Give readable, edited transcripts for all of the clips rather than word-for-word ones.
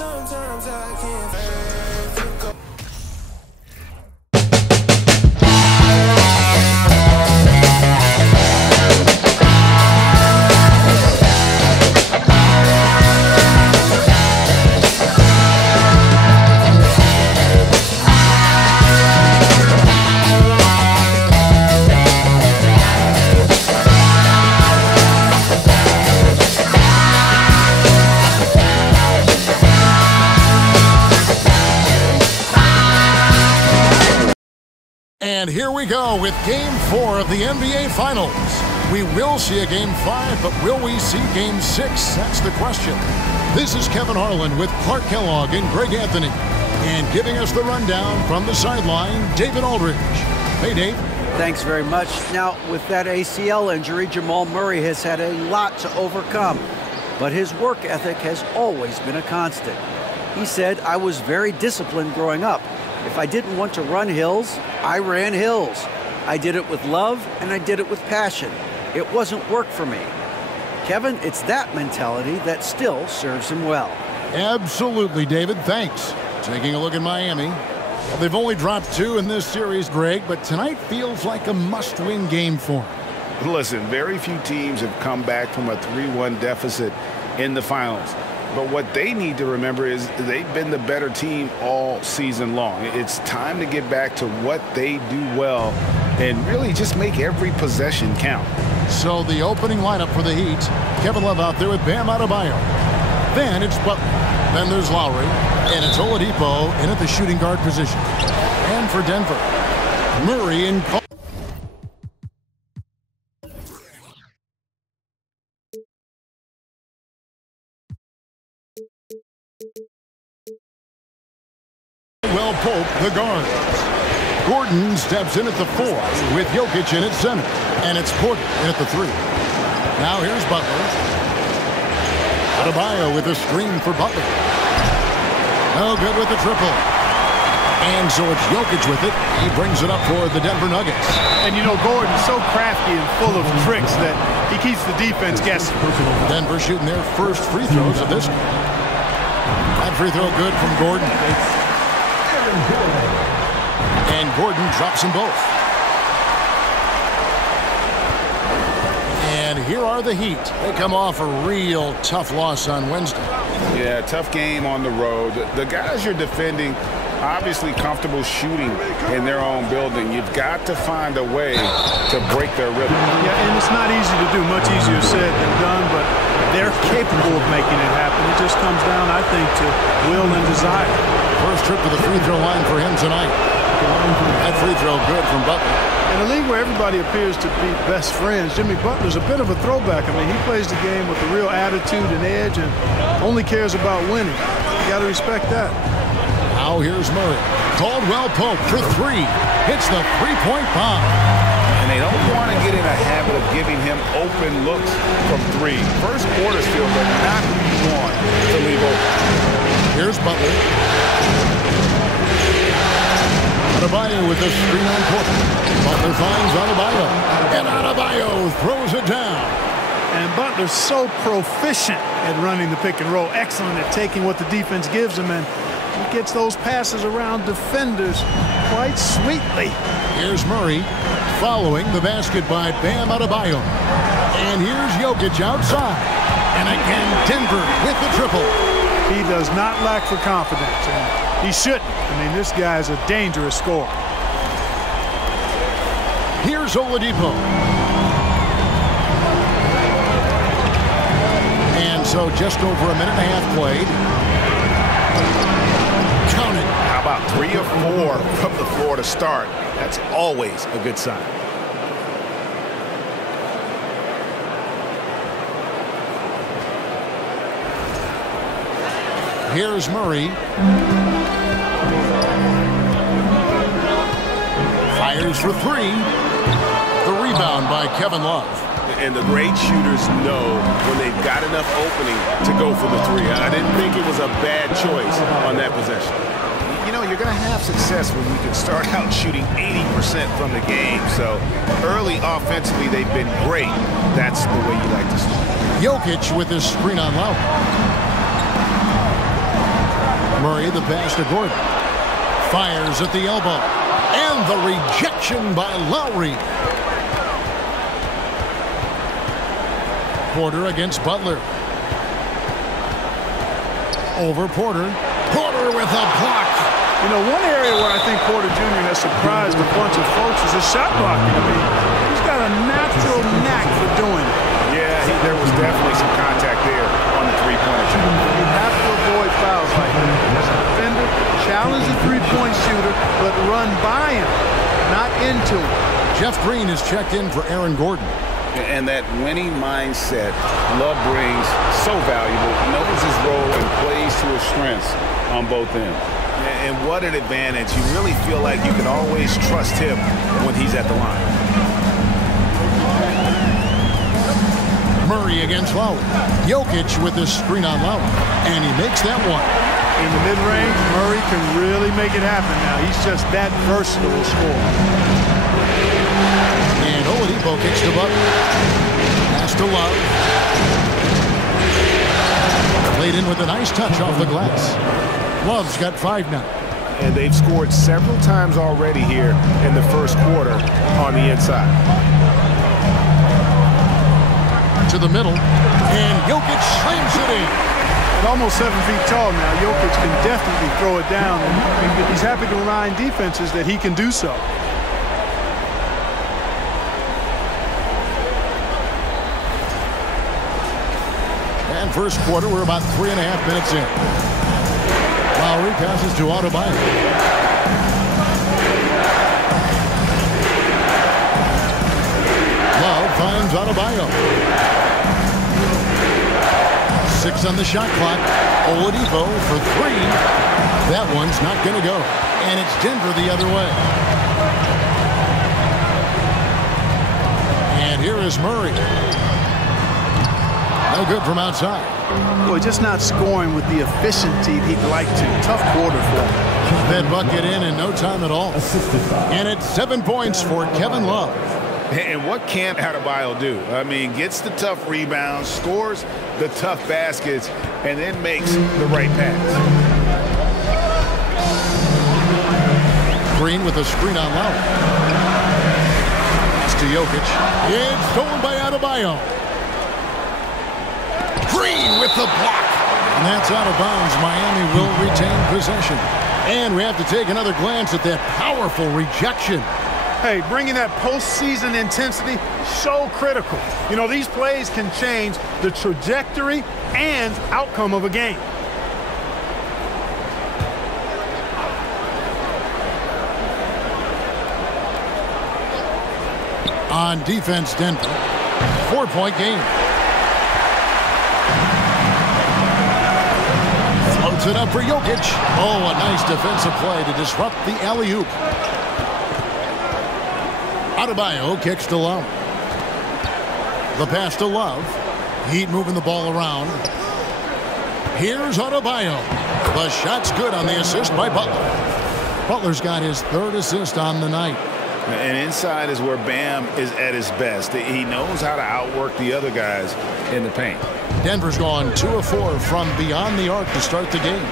Sometimes I can't let you go. And here we go with Game 4 of the NBA Finals. We will see a Game 5, but will we see Game 6? That's the question. This is Kevin Harlan with Clark Kellogg and Greg Anthony. And giving us the rundown from the sideline, David Aldridge. Hey, Dave. Thanks very much. Now, with that ACL injury, Jamal Murray has had a lot to overcome. But his work ethic has always been a constant. He said, "I was very disciplined growing up. If I didn't want to run hills, I ran hills. I did it with love, and I did it with passion. It wasn't work for me." Kevin, it's that mentality that still serves him well. Absolutely, David. Thanks. Taking a look at Miami. Well, they've only dropped 2 in this series, Greg, but tonight feels like a must-win game for them. Listen, very few teams have come back from a 3-1 deficit in the finals. But what they need to remember is they've been the better team all season long. It's time to get back to what they do well and really just make every possession count. So the opening lineup for the Heat, Kevin Love out there with Bam Adebayo. Then it's Butler. Then there's Lowry. And it's Oladipo in at the shooting guard position. And for Denver, Murray and Cole. Pope, the guards. Gordon steps in at the 4 with Jokic in at center. And it's Porter in at the 3. Now here's Butler. Adebayo with a screen for Butler. No good with the triple. And so it's Jokic with it. He brings it up for the Denver Nuggets. And you know, Gordon's so crafty and full of tricks that he keeps the defense guessing. Denver shooting their first free throws of this. That free throw good from Gordon. And Gordon drops them both. And here are the Heat. They come off a real tough loss on Wednesday. Yeah, tough game on the road. The guys you're defending, obviously comfortable shooting in their own building. You've got to find a way to break their rhythm. Yeah, and it's not easy to do. Much easier said than done, but they're capable of making it happen. It just comes down, I think, to will and desire. First trip to the free throw line for him tonight. That free throw good from Butler. In a league where everybody appears to be best friends, Jimmy Butler's a bit of a throwback. I mean, he plays the game with a real attitude and edge and only cares about winning. You got to respect that. Now here's Murray. Caldwell Pope for 3. Hits the three-point bomb. And they don't want to get in a habit of giving him open looks from 3. First quarter still, but not one to leave open. Here's Butler. Adebayo with the screen on Porter. Butler finds Adebayo. And Adebayo throws it down. And Butler's so proficient at running the pick and roll. Excellent at taking what the defense gives him. And he gets those passes around defenders quite sweetly. Here's Murray following the basket by Bam Adebayo. And here's Jokic outside. And again, Denver with the triple. He does not lack for confidence, and he shouldn't. I mean, this guy's a dangerous scorer. Here's Oladipo. And so just over a minute and a half played. Count it. How about 3 or 4 from the floor to start? That's always a good sign. Here's Murray. Fires for 3. The rebound by Kevin Love. And the great shooters know when they've got enough opening to go for the 3. I didn't think it was a bad choice on that possession. You know, you're going to have success when you can start out shooting 80% from the game. So early offensively, they've been great. That's the way you like to start. Jokic with his screen on Lowry. Murray, the pass to Gordon. Fires at the elbow. And the rejection by Lowry. Porter against Butler. Over Porter. Porter with a block. You know, one area where I think Porter Jr. has surprised a bunch of folks is his shot blocking. I mean, he's got a natural knack for doing it. Yeah, there was definitely some contact there on the three-pointer shooter. You have to avoid fouls like that. As a defender, challenge the three-point shooter, but run by him, not into him. Jeff Green is checked in for Aaron Gordon. And that winning mindset Love brings so valuable, knows his role and plays to his strengths on both ends. And what an advantage. You really feel like you can always trust him when he's at the line. Murray against Lowry. Jokic with his screen on Lowry. And he makes that one. In the mid-range, Murray can really make it happen now. He's just that versatile scorer. And Oladipo kicks to Butler. Pass to Love. Played in with a nice touch off the glass. Love's got 5 now. And they've scored several times already here in the first quarter on the inside. To the middle. And Jokic slams it in. At almost 7 feet tall now, Jokic can definitely throw it down. And he's happy to remind defenses that he can do so. And first quarter, we're about 3.5 minutes in. Lowry passes to Adebayo. Love finds Adebayo. 6 on the shot clock. Oladipo for 3. That one's not going to go. And it's Denver the other way. And here is Murray. No good from outside. Boy, just not scoring with the efficiency he'd like to. Tough quarter for him. That bucket in no time at all. And it's 7 points for Kevin Love. And what can't Adebayo do? I mean, gets the tough rebounds, scores the tough baskets, and then makes the right pass. Green with a screen on Lowry. Pass to Jokic. It's stolen by Adebayo. Green with the block. And that's out of bounds. Miami will retain possession. And we have to take another glance at that powerful rejection. Hey, bringing that postseason intensity, so critical. You know, these plays can change the trajectory and outcome of a game. On defense, Denver. 4-point game. Floats it up for Jokic. Oh, a nice defensive play to disrupt the alley-oop. Adebayo kicks to Love. The pass to Love. Heat moving the ball around. Here's Adebayo. The shot's good on the assist by Butler. Butler's got his 3rd assist on the night. And inside is where Bam is at his best. He knows how to outwork the other guys in the paint. Denver's gone 2 of 4 from beyond the arc to start the game.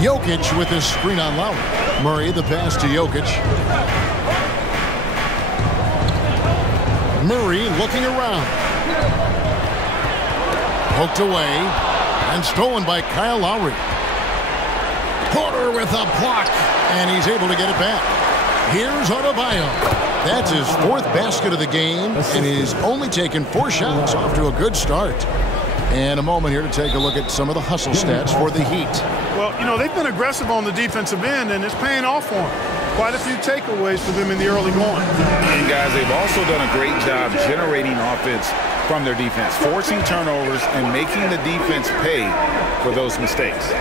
Jokic with his screen on Lowry. Murray the pass to Jokic. Murray looking around. Poked away and stolen by Kyle Lowry. Porter with a block, and he's able to get it back. Here's Adebayo. That's his 4th basket of the game, and he's only taken 4 shots, off to a good start. And a moment here to take a look at some of the hustle stats for the Heat. Well, you know, they've been aggressive on the defensive end, and it's paying off for them. Quite a few takeaways for them in the early going. And guys, they've also done a great job generating offense from their defense, forcing turnovers and making the defense pay for those mistakes.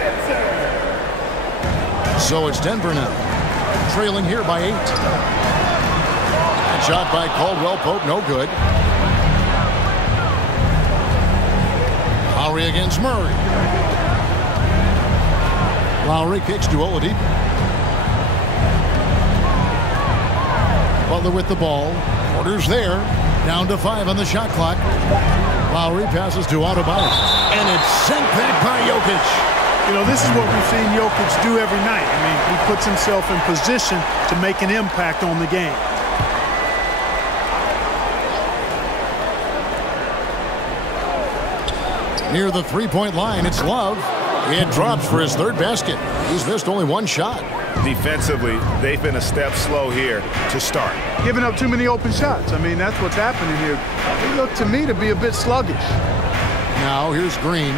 So it's Denver now, trailing here by 8. Shot by Caldwell Pope, no good. Lowry against Murray. Lowry kicks to Oladipo. Butler with the ball. Porter's there. Down to 5 on the shot clock. Lowry passes to Adebayo. And it's sent back by Jokic. You know, this is what we've seen Jokic do every night. I mean, he puts himself in position to make an impact on the game. Near the three-point line, it's Love. It drops for his third basket. He's missed only one shot. Defensively, they've been a step slow here to start. Giving up too many open shots. I mean, that's what's happening here. They look to me to be a bit sluggish. Now here's Green.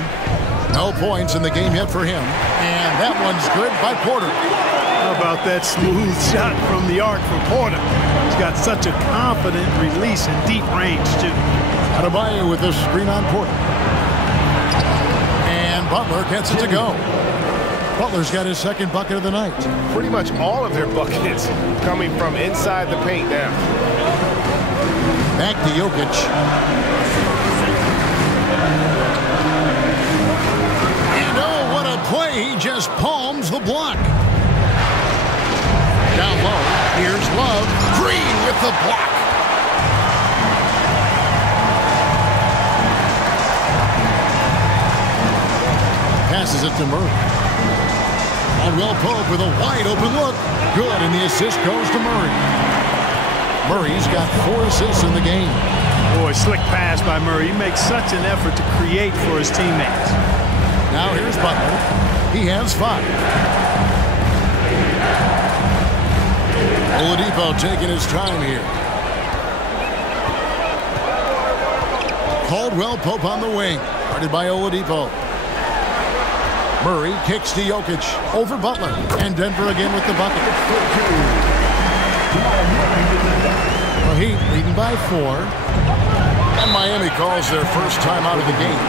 No points in the game yet for him. And that one's good by Porter. How about that smooth shot from the arc for Porter? He's got such a confident release in deep range, too. Adebayo with the screen on Porter. And Butler gets it to go. Butler's got his second bucket of the night. Pretty much all of their buckets coming from inside the paint now. Back to Jokic. And oh, what a play. He just palms the block. Down low, here's Love. Green with the block. Passes it to Murray. Caldwell Pope with a wide open look. Good, and the assist goes to Murray. Murray's got 4 assists in the game. Boy, slick pass by Murray. He makes such an effort to create for his teammates. Now here's Butler. He has 5. Oladipo taking his time here. Caldwell Pope on the wing. Guarded by Oladipo. Murray kicks to Jokic over Butler, and Denver again with the bucket. The Heat leading by 4, and Miami calls their first time out of the game.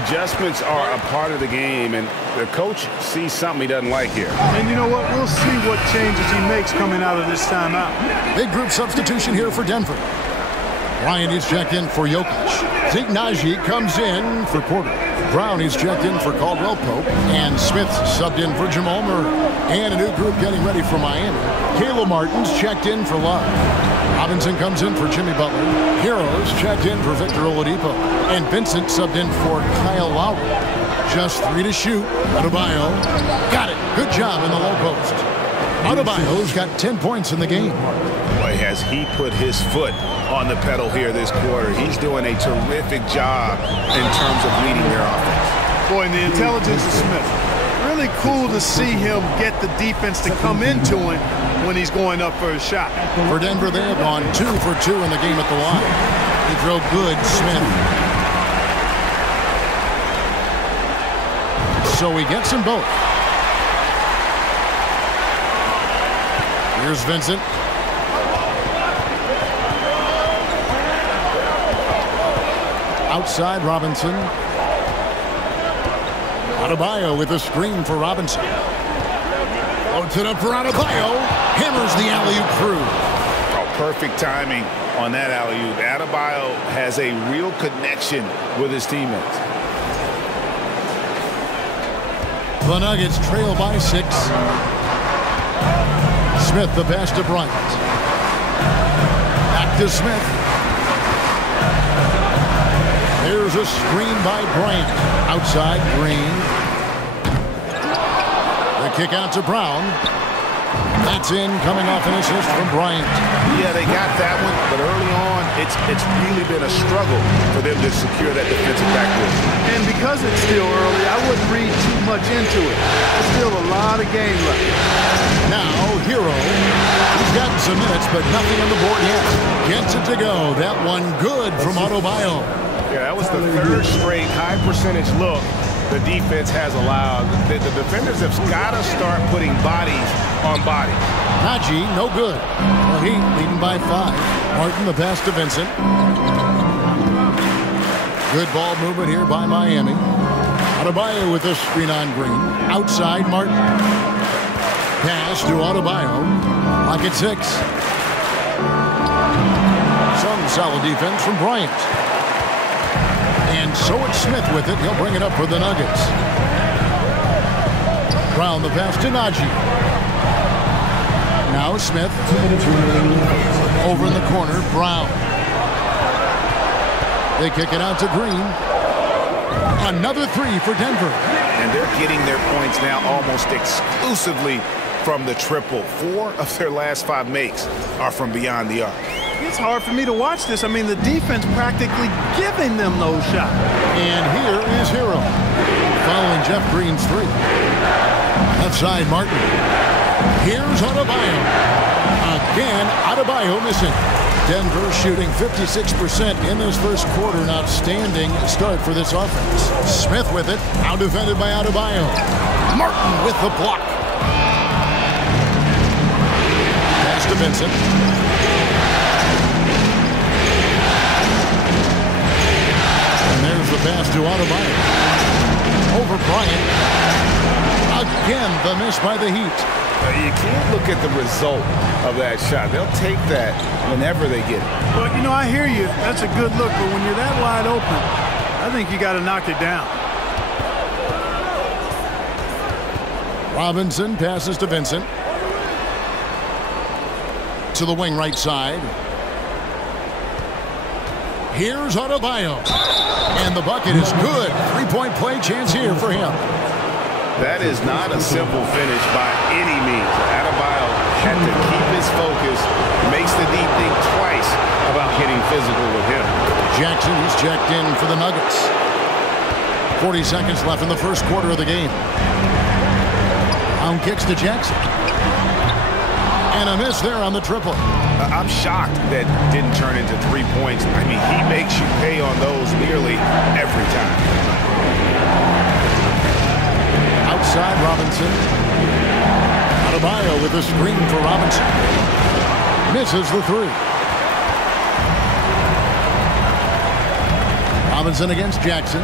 Adjustments are a part of the game, and the coach sees something he doesn't like here. And you know what? We'll see what changes he makes coming out of this timeout. Big group substitution here for Denver. Ryan is checked in for Jokic. Zignaji comes in for Porter. Brown is checked in for Caldwell Pope. And Smith subbed in for Jamal Murray. And a new group getting ready for Miami. Caleb Martin's checked in for Love. Robinson comes in for Jimmy Butler. Heroes checked in for Victor Oladipo. And Vincent subbed in for Kyle Lowry. Just 3 to shoot. Adebayo got it. Good job in the low post. Adebayo's got 10 points in the game. Boy, has he put his foot on the pedal here this quarter. He's doing a terrific job in terms of leading their offense. Boy, and the intelligence of Smith. Really cool to see him get the defense to come into him when he's going up for a shot. For Denver, they have gone 2 for 2 in the game at the line. He drove good, Smith. So he gets them both. Here's Vincent. Outside Robinson. Adebayo with a screen for Robinson. Loads it up for Adebayo. Hammers the alley-oop through. Oh, perfect timing on that alley-oop. Adebayo has a real connection with his teammates. The Nuggets trail by 6. Smith the pass to Bryant. Back to Smith. There's a screen by Bryant. Outside, Green. The kick out to Brown. That's in, coming off an assist from Bryant. Yeah, they got that one, but early on, it's really been a struggle for them to secure that defensive backcourt. And because it's still early, I wouldn't read too much into it. There's still a lot of game left. Now, Hero. He's gotten some minutes, but nothing on the board yet. Gets it to go. That one good from Adebayo. Yeah, that was the 3rd straight high percentage look the defense has allowed. The defenders have got to start putting bodies on bodies. Najee, no good. The Heat leading by 5. Martin the pass to Vincent. Good ball movement here by Miami. Adebayo with a screen on Green. Outside Martin. Pass to Adebayo. Lock at 6. Some solid defense from Bryant. And so it's Smith with it. He'll bring it up for the Nuggets. Brown the pass to Najee. Now Smith. Over in the corner, Brown. They kick it out to Green. Another three for Denver. And they're getting their points now almost exclusively from the triple. 4 of their last 5 makes are from beyond the arc. It's hard for me to watch this. I mean, the defense practically giving them those shots. And here is Hero. Following Jeff Green's 3. Left side, Martin. Here's Adebayo. Again, Adebayo missing. Denver shooting 56% in this first quarter. An outstanding start for this offense. Smith with it. Out defended by Adebayo. Martin with the block. Pass to Vincent. And there's the pass to Adebayo. Over Bryant. Again, the miss by the Heat. You can't look at the result of that shot. They'll take that whenever they get it. Well, you know, I hear you. That's a good look, but when you're that wide open, I think you got to knock it down. Robinson passes to Vincent. To the wing right side. Here's Adebayo. And the bucket is good. 3-point play chance here for him. That is not a simple finish by any means. Adebayo had to keep his focus. Makes the D think twice about getting physical with him. Jackson, he's checked in for the Nuggets. 40 seconds left in the first quarter of the game. Brown kicks to Jackson. And a miss there on the triple. I'm shocked that didn't turn into 3 points. I mean, he makes you pay on those nearly every time. Outside Robinson. Adebayo with a screen for Robinson. Misses the 3. Robinson against Jackson.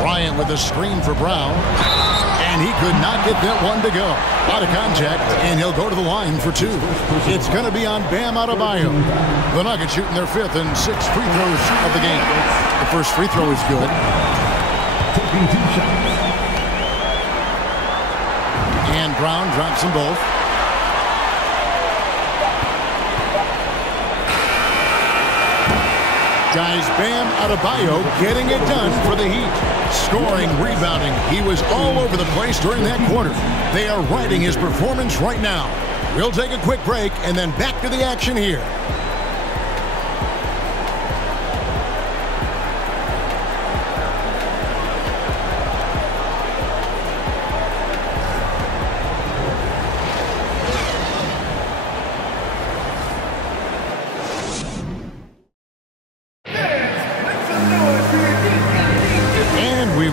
Bryant with a screen for Brown. And he could not get that one to go. Out of contact, and he'll go to the line for 2. It's going to be on Bam Adebayo. The Nuggets shooting their 5th and 6th free throws of the game. The first free throw is good. And Brown drops them both. Guys, Bam Adebayo getting it done for the Heat. Scoring, rebounding. He was all over the place during that quarter. They are riding his performance right now. We'll take a quick break and then back to the action here.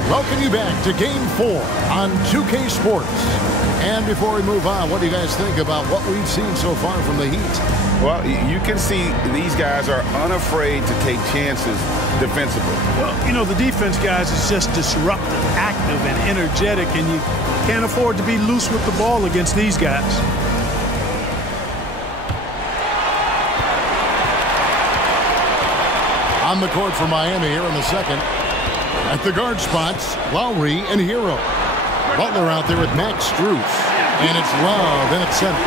Welcome you back to Game 4 on 2K Sports. And before we move on, what do you guys think about what we've seen so far from the Heat? Well, you can see these guys are unafraid to take chances defensively. Well, you know, the defense, guys, is just disruptive, active, and energetic, and you can't afford to be loose with the ball against these guys. On the court for Miami here in the second. At the guard spots, Lowry and Hero. Butler out there with Max Strus. And it's Love in at center.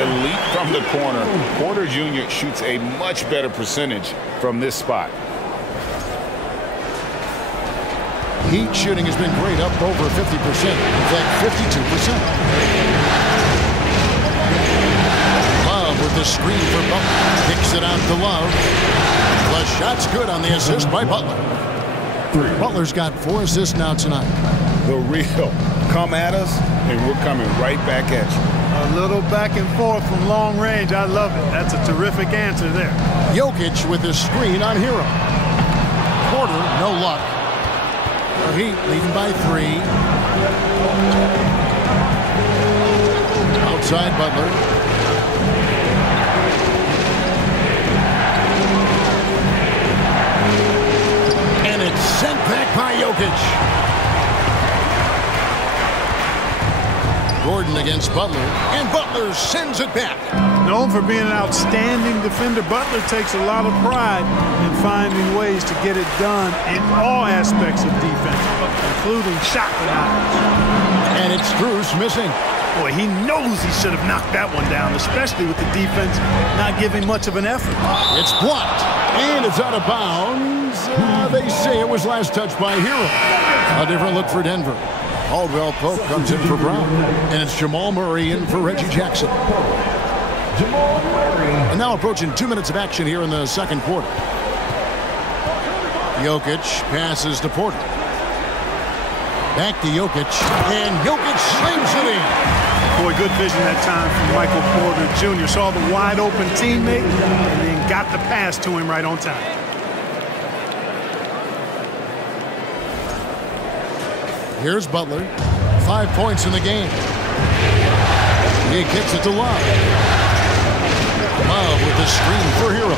Elite from the corner. Porter Jr. shoots a much better percentage from this spot. Heat shooting has been great, up over 50%. In fact, 52%. Love with the screen for Butler. Kicks it out to Love. The shot's good on the assist by Butler. Butler's got 4 assists now tonight. The real. Come at us, and we're coming right back at you. A little back and forth from long range. I love it. That's a terrific answer there. Jokic with the screen on Hero. Porter, no luck. The Heat leading by 3. Outside Butler. Sent back by Jokic. Gordon against Butler, and Butler sends it back. Known for being an outstanding defender, Butler takes a lot of pride in finding ways to get it done in all aspects of defense, including shot denials. And it's Strus missing. Boy, he knows he should have knocked that one down, especially with the defense not giving much of an effort. It's blocked, and it's out of bounds. They say it was last touched by Hero. A different look for Denver. Caldwell Pope comes in for Brown. And it's Jamal Murray in for Reggie Jackson. And now approaching 2 minutes of action here in the second quarter. Jokic passes to Porter. Back to Jokic, and Jokic slams it in. Boy, good vision that time from Michael Porter Jr. Saw the wide-open teammate and then got the pass to him right on time. Here's Butler. 5 points in the game. He kicks it to Love. Love with the screen for Hero.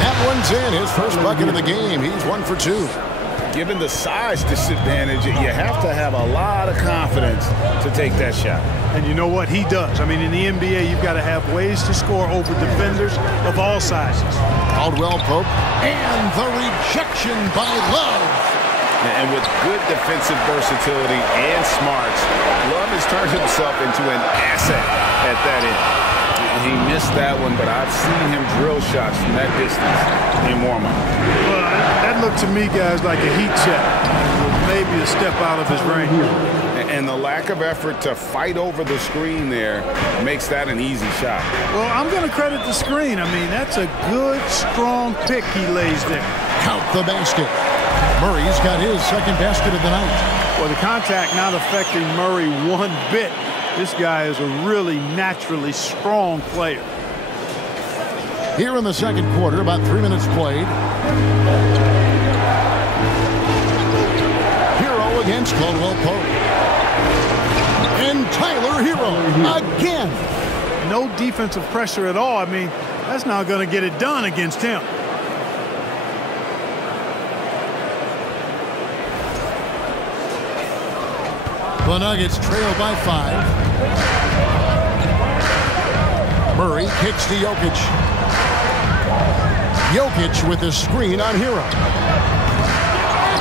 That one's in. His first bucket of the game. He's 1 for 2. Given the size disadvantage, you have to have a lot of confidence to take that shot. And you know what? He does. I mean, in the NBA, you've got to have ways to score over defenders of all sizes. Caldwell Pope, and the rejection by Love. And with good defensive versatility and smarts, Love has turned himself into an asset at that end. He missed that one, but I've seen him drill shots from that distance in warm-up. Well, that looked to me, guys, like a heat check. Maybe a step out of his range. And the lack of effort to fight over the screen there makes that an easy shot. Well, I'm going to credit the screen. I mean, that's a good, strong pick he lays there. Count the basket. Murray's got his second basket of the night. Well, the contact not affecting Murray one bit. This guy is a really naturally strong player. Here in the second quarter, about 3 minutes played. Hero against Caldwell Pope. And Tyler Hero again. No defensive pressure at all. I mean, that's not going to get it done against him. The Nuggets trail by 5. Murray kicks to Jokic. Jokic with the screen on Hero.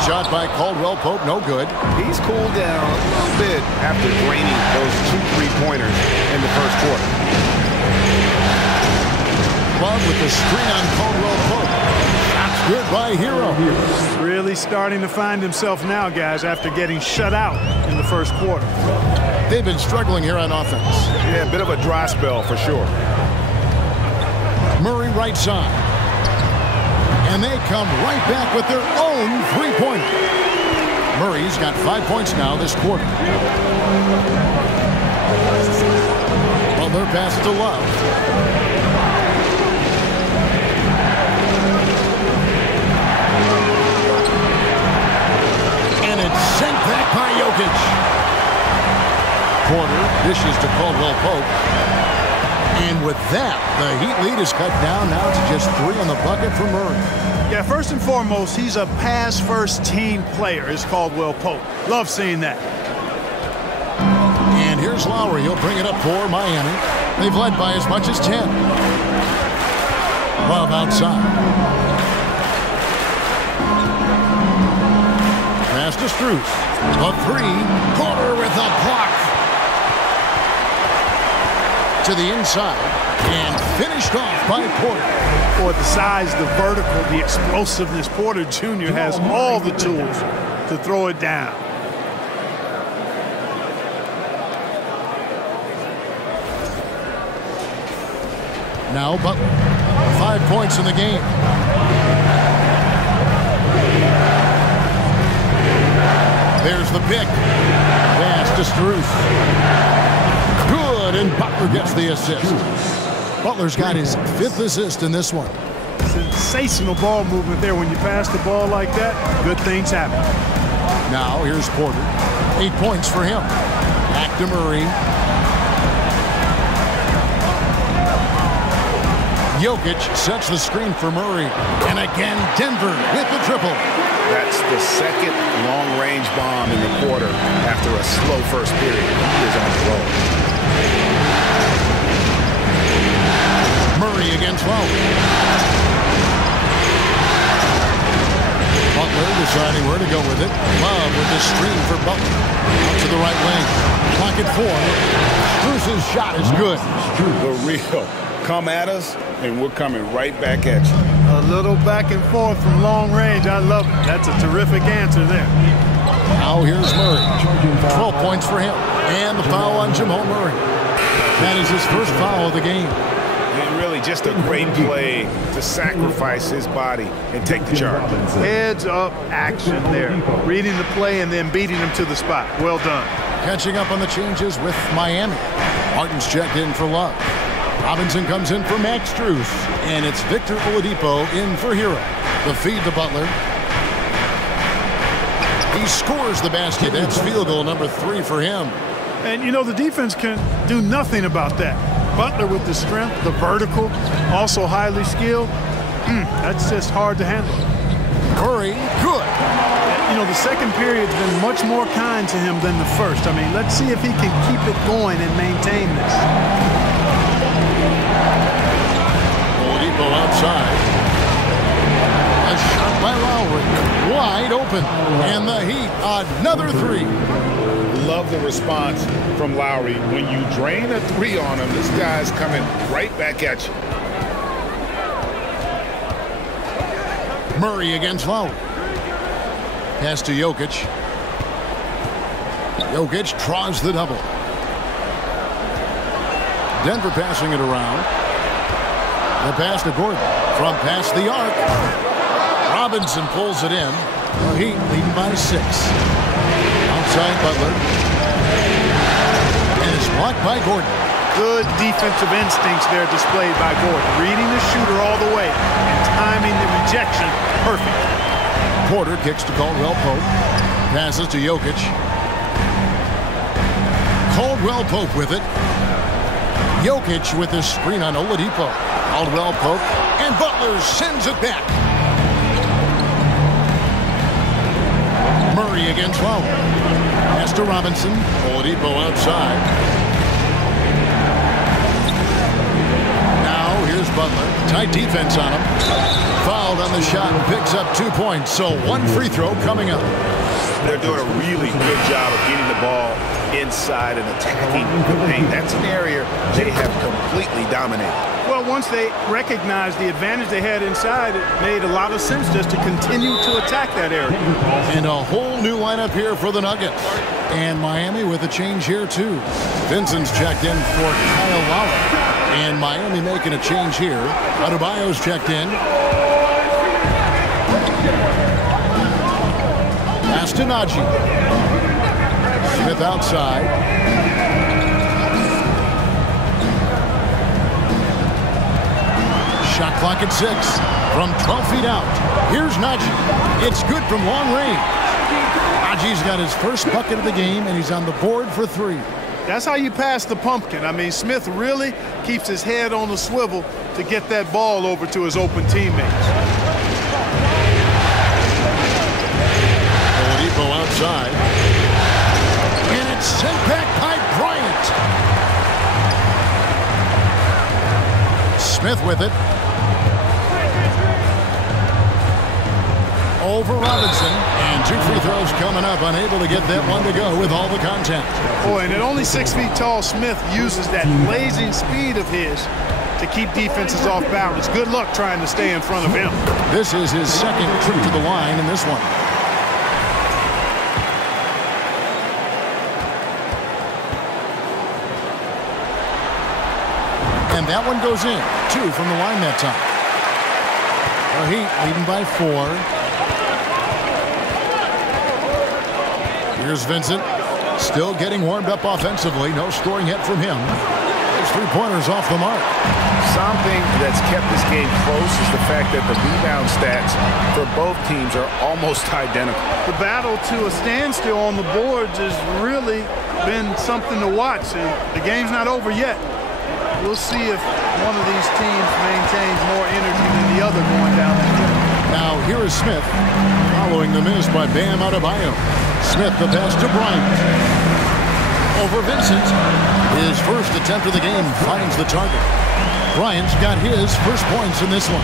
Shot by Caldwell Pope, no good. He's cooled down a little bit after draining those 2 3-pointers in the first quarter. Love with the screen on Caldwell Pope. That's good by Hero. Really starting to find himself now, guys, after getting shut out in the first quarter. They've been struggling here on offense. Yeah, a bit of a dry spell for sure. Murray right side. And they come right back with their own 3-pointer. Murray's got 5 points now this quarter. Butler passes to Love. And it's sent back by Jokic. Porter dishes to Caldwell Pope. And with that, the Heat lead is cut down now to just 3 on the bucket for Murray. Yeah, first and foremost, he's a pass-first team player, is Caldwell Pope. Love seeing that. And here's Lowry. He'll bring it up for Miami. They've led by as much as 10. Love outside. Pass to Strus. A 3. Porter with a block. To the inside and finished off by Porter. Boy, the size, the vertical, the explosiveness, Porter Jr. has all the tools to throw it down. Now Butler. 5 points in the game. There's the pick. Pass to Strus. Good, and Butler gets the assist. Butler's got his 5th assist in this one. Sensational ball movement there. When you pass the ball like that, good things happen. Now here's Porter. 8 points for him. Back to Murray. Jokic sets the screen for Murray. And again, Denver with the triple. That's the second long-range bomb in the quarter after a slow first period. He is on the roll. Murray against Lowry. Butler deciding where to go with it. Love with the screen for Butler. Up to the right wing. Pocket 4. Strus's shot is good. The real come at us, and we're coming right back at you. A little back and forth from long range. I love it. That's a terrific answer there. Now here's Murray. 12 points for him. And the foul on Jamal Murray. That is his first foul of the game. And really just a great play to sacrifice his body and take the charge. Heads up action there. Reading the play and then beating him to the spot. Well done. Catching up on the changes with Miami. Martin's checked in for Love. Robinson comes in for Max Strus. And it's Victor Oladipo in for Hero. The feed to Butler. He scores the basket. That's field goal number 3 for him. And, you know, the defense can do nothing about that. Butler with the strength, the vertical, also highly skilled. That's just hard to handle. Murray, good. You know, the second period's been much more kind to him than the first. I mean, let's see if he can keep it going and maintain this. Oladipo outside. A shot by Lowry. Wide open. And the Heat, another 3. Love the response from Lowry. When you drain a 3 on him, this guy's coming right back at you. Murray against Lowry. Pass to Jokic. Jokic draws the double. Denver passing it around. The pass to Gordon. From past the arc. Robinson pulls it in. The Heat leading by 6. Outside Butler. And it's blocked by Gordon. Good defensive instincts there displayed by Gordon. Reading the shooter all the way and timing the rejection perfect. Porter kicks to Caldwell Pope. Passes to Jokic. Caldwell Pope with it. Jokic with the screen on Oladipo. Caldwell Pope. And Butler sends it back. Murray against Lowry. Pass to Robinson. Oladipo outside. Now here's Butler. Tight defense on him. Fouled on the shot and picks up 2 points. So 1 free throw coming up. They're doing a really good job of getting the ball inside and attacking the paint. That's an area they have completely dominated. Well, once they recognized the advantage they had inside, it made a lot of sense just to continue to attack that area. And a whole new lineup here for the Nuggets. And Miami with a change here, too. Vincent's checked in for Kyle Lowry. And Miami making a change here. Adebayo's checked in. Pass to Najee. Smith outside. Shot clock at 6 from 12 feet out. Here's Najee. It's good from long range. Najee's got his first bucket of the game, and he's on the board for 3. That's how you pass the pumpkin. I mean, Smith really keeps his head on the swivel to get that ball over to his open teammates. Oladipo outside. And it's sent back by Bryant. Smith with it. Over Robinson. And 2 free throws coming up. Unable to get that one to go with all the contact. Boy, and at only 6 feet tall, Smith uses that blazing speed of his to keep defenses off balance. Good luck trying to stay in front of him. This is his second trip to the line in this one. And that one goes in. 2 from the line that time. The Heat leading by 4. Here's Vincent. Still getting warmed up offensively. No scoring yet from him. Those 3-pointers off the mark. Something that's kept this game close is the fact that the rebound stats for both teams are almost identical. The battle to a standstill on the boards has really been something to watch. And the game's not over yet. We'll see if one of these teams maintains more energy than the other going down the stretch. Now here is Smith following the miss by Bam Adebayo. Smith the pass to Bryant. Over Vincent. His first attempt of the game finds the target. Bryant's got his first points in this one.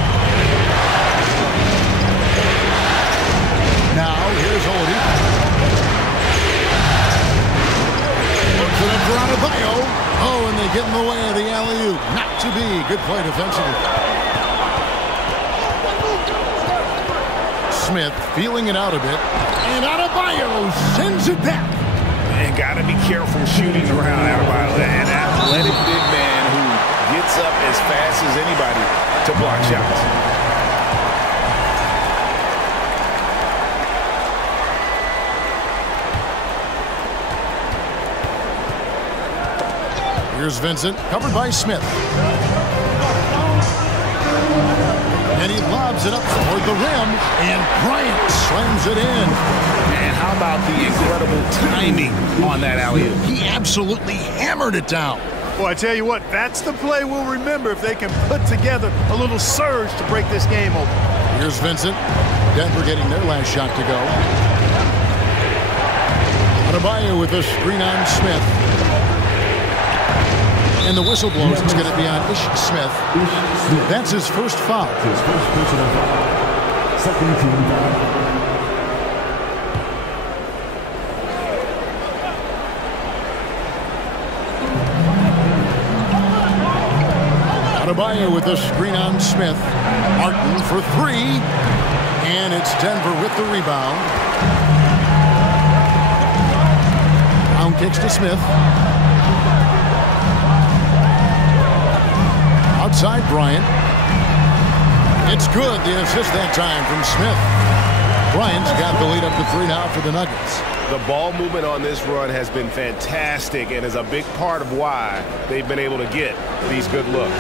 Now here's Oladipo. Looks it up for Adebayo. Oh, and they get in the way of the alley-oop. Not to be. Good play defensively. Smith feeling it out a bit. And Adebayo sends it back. And got to be careful shooting around Adebayo. An athletic big man who gets up as fast as anybody to block shots. Here's Vincent, covered by Smith. And he lobs it up toward the rim, and Bryant slams it in. And how about the incredible timing on that alley-oop? He absolutely hammered it down. Well, I tell you what, that's the play we'll remember if they can put together a little surge to break this game open. Here's Vincent. Denver getting their last shot to go. Adebayo with the screen on Smith. And the whistle blows. It's going to be on Ish Smith. That's his first foul. His first personal foul. Second team foul. Adebayo with the screen on Smith. Martin for three. And it's Denver with the rebound. Brown kicks to Smith. Outside Bryant. It's good. The assist that time from Smith. Bryant's got the lead up to 3 now for the Nuggets. The ball movement on this run has been fantastic and is a big part of why they've been able to get these good looks.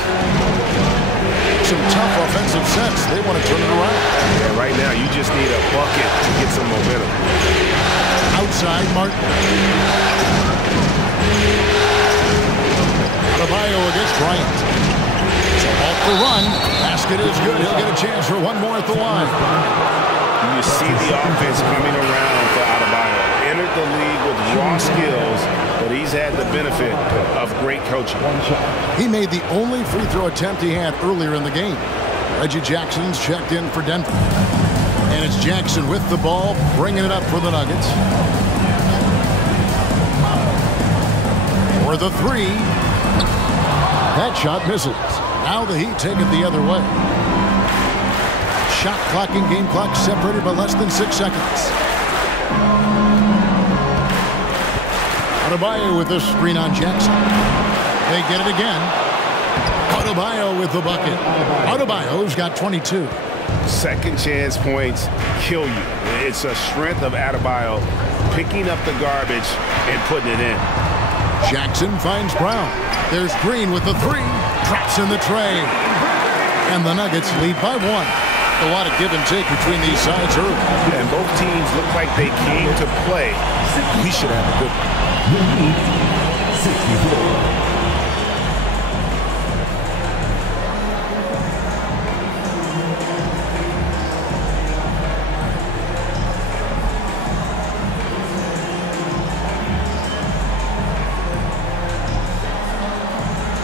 Some tough offensive sets. They want to turn it around. Yeah, right now you just need a bucket to get some momentum. Outside Martin. Adebayo against Bryant. Off the run. Basket is good. He'll get a chance for one more at the line. You see the offense coming around for Adebayo. Entered the league with raw skills, but he's had the benefit of great coaching. He made the only free throw attempt he had earlier in the game. Reggie Jackson's checked in for Denver. And it's Jackson with the ball, bringing it up for the Nuggets. For the three. That shot misses. Now the Heat take it the other way. Shot clock and game clock separated by less than 6 seconds. Adebayo with the screen on Jackson. They get it again. Adebayo with the bucket. Adebayo's got 22. Second chance points kill you. It's a strength of Adebayo picking up the garbage and putting it in. Jackson finds Brown. There's Green with the three. Traps in the tray. And the Nuggets lead by 1. A lot of give and take between these sides early. And both teams look like they came to play. We should have a good one. 64.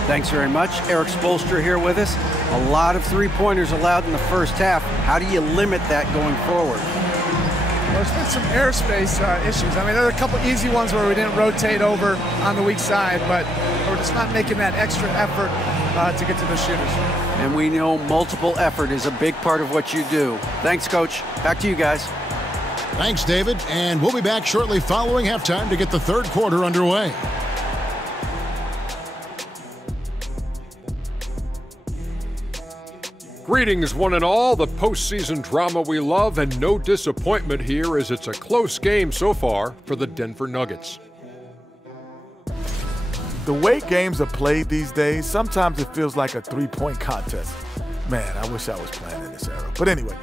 Thanks very much. Eric Spoelstra here with us. A lot of three-pointers allowed in the first half. How do you limit that going forward? Well, there's been some airspace issues. I mean, there are a couple easy ones where we didn't rotate over on the weak side, but we're just not making that extra effort to get to the shooters. And we know multiple effort is a big part of what you do. Thanks, Coach. Back to you guys. Thanks, David. And we'll be back shortly following halftime to get the third quarter underway. Greetings, one and all. The postseason drama we love, and no disappointment here as it's a close game so far for the Denver Nuggets. The way games are played these days, sometimes it feels like a three-point contest. Man, I wish I was playing in this era. But anyway,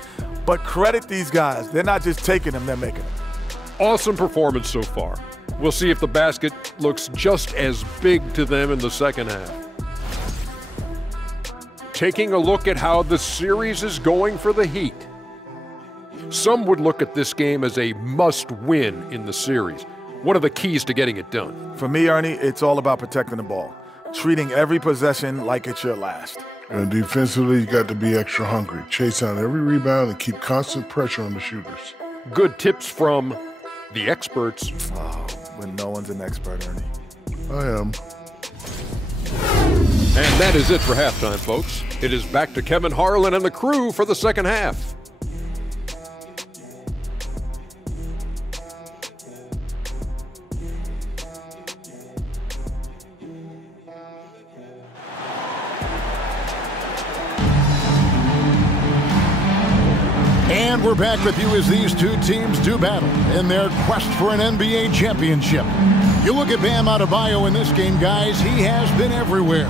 but credit these guys. They're not just taking them, they're making them. Awesome performance so far. We'll see if the basket looks just as big to them in the second half. Taking a look at how the series is going for the Heat. Some would look at this game as a must-win in the series. What are the keys to getting it done? For me, Ernie, it's all about protecting the ball. Treating every possession like it's your last. And defensively, you got to be extra hungry. Chase out every rebound and keep constant pressure on the shooters. Good tips from the experts. Oh, when no one's an expert, Ernie. I am. And that is it for halftime, folks. It is back to Kevin Harlan and the crew for the second half. And we're back with you as these two teams do battle in their quest for an NBA championship. You look at Bam Adebayo in this game, guys, he has been everywhere.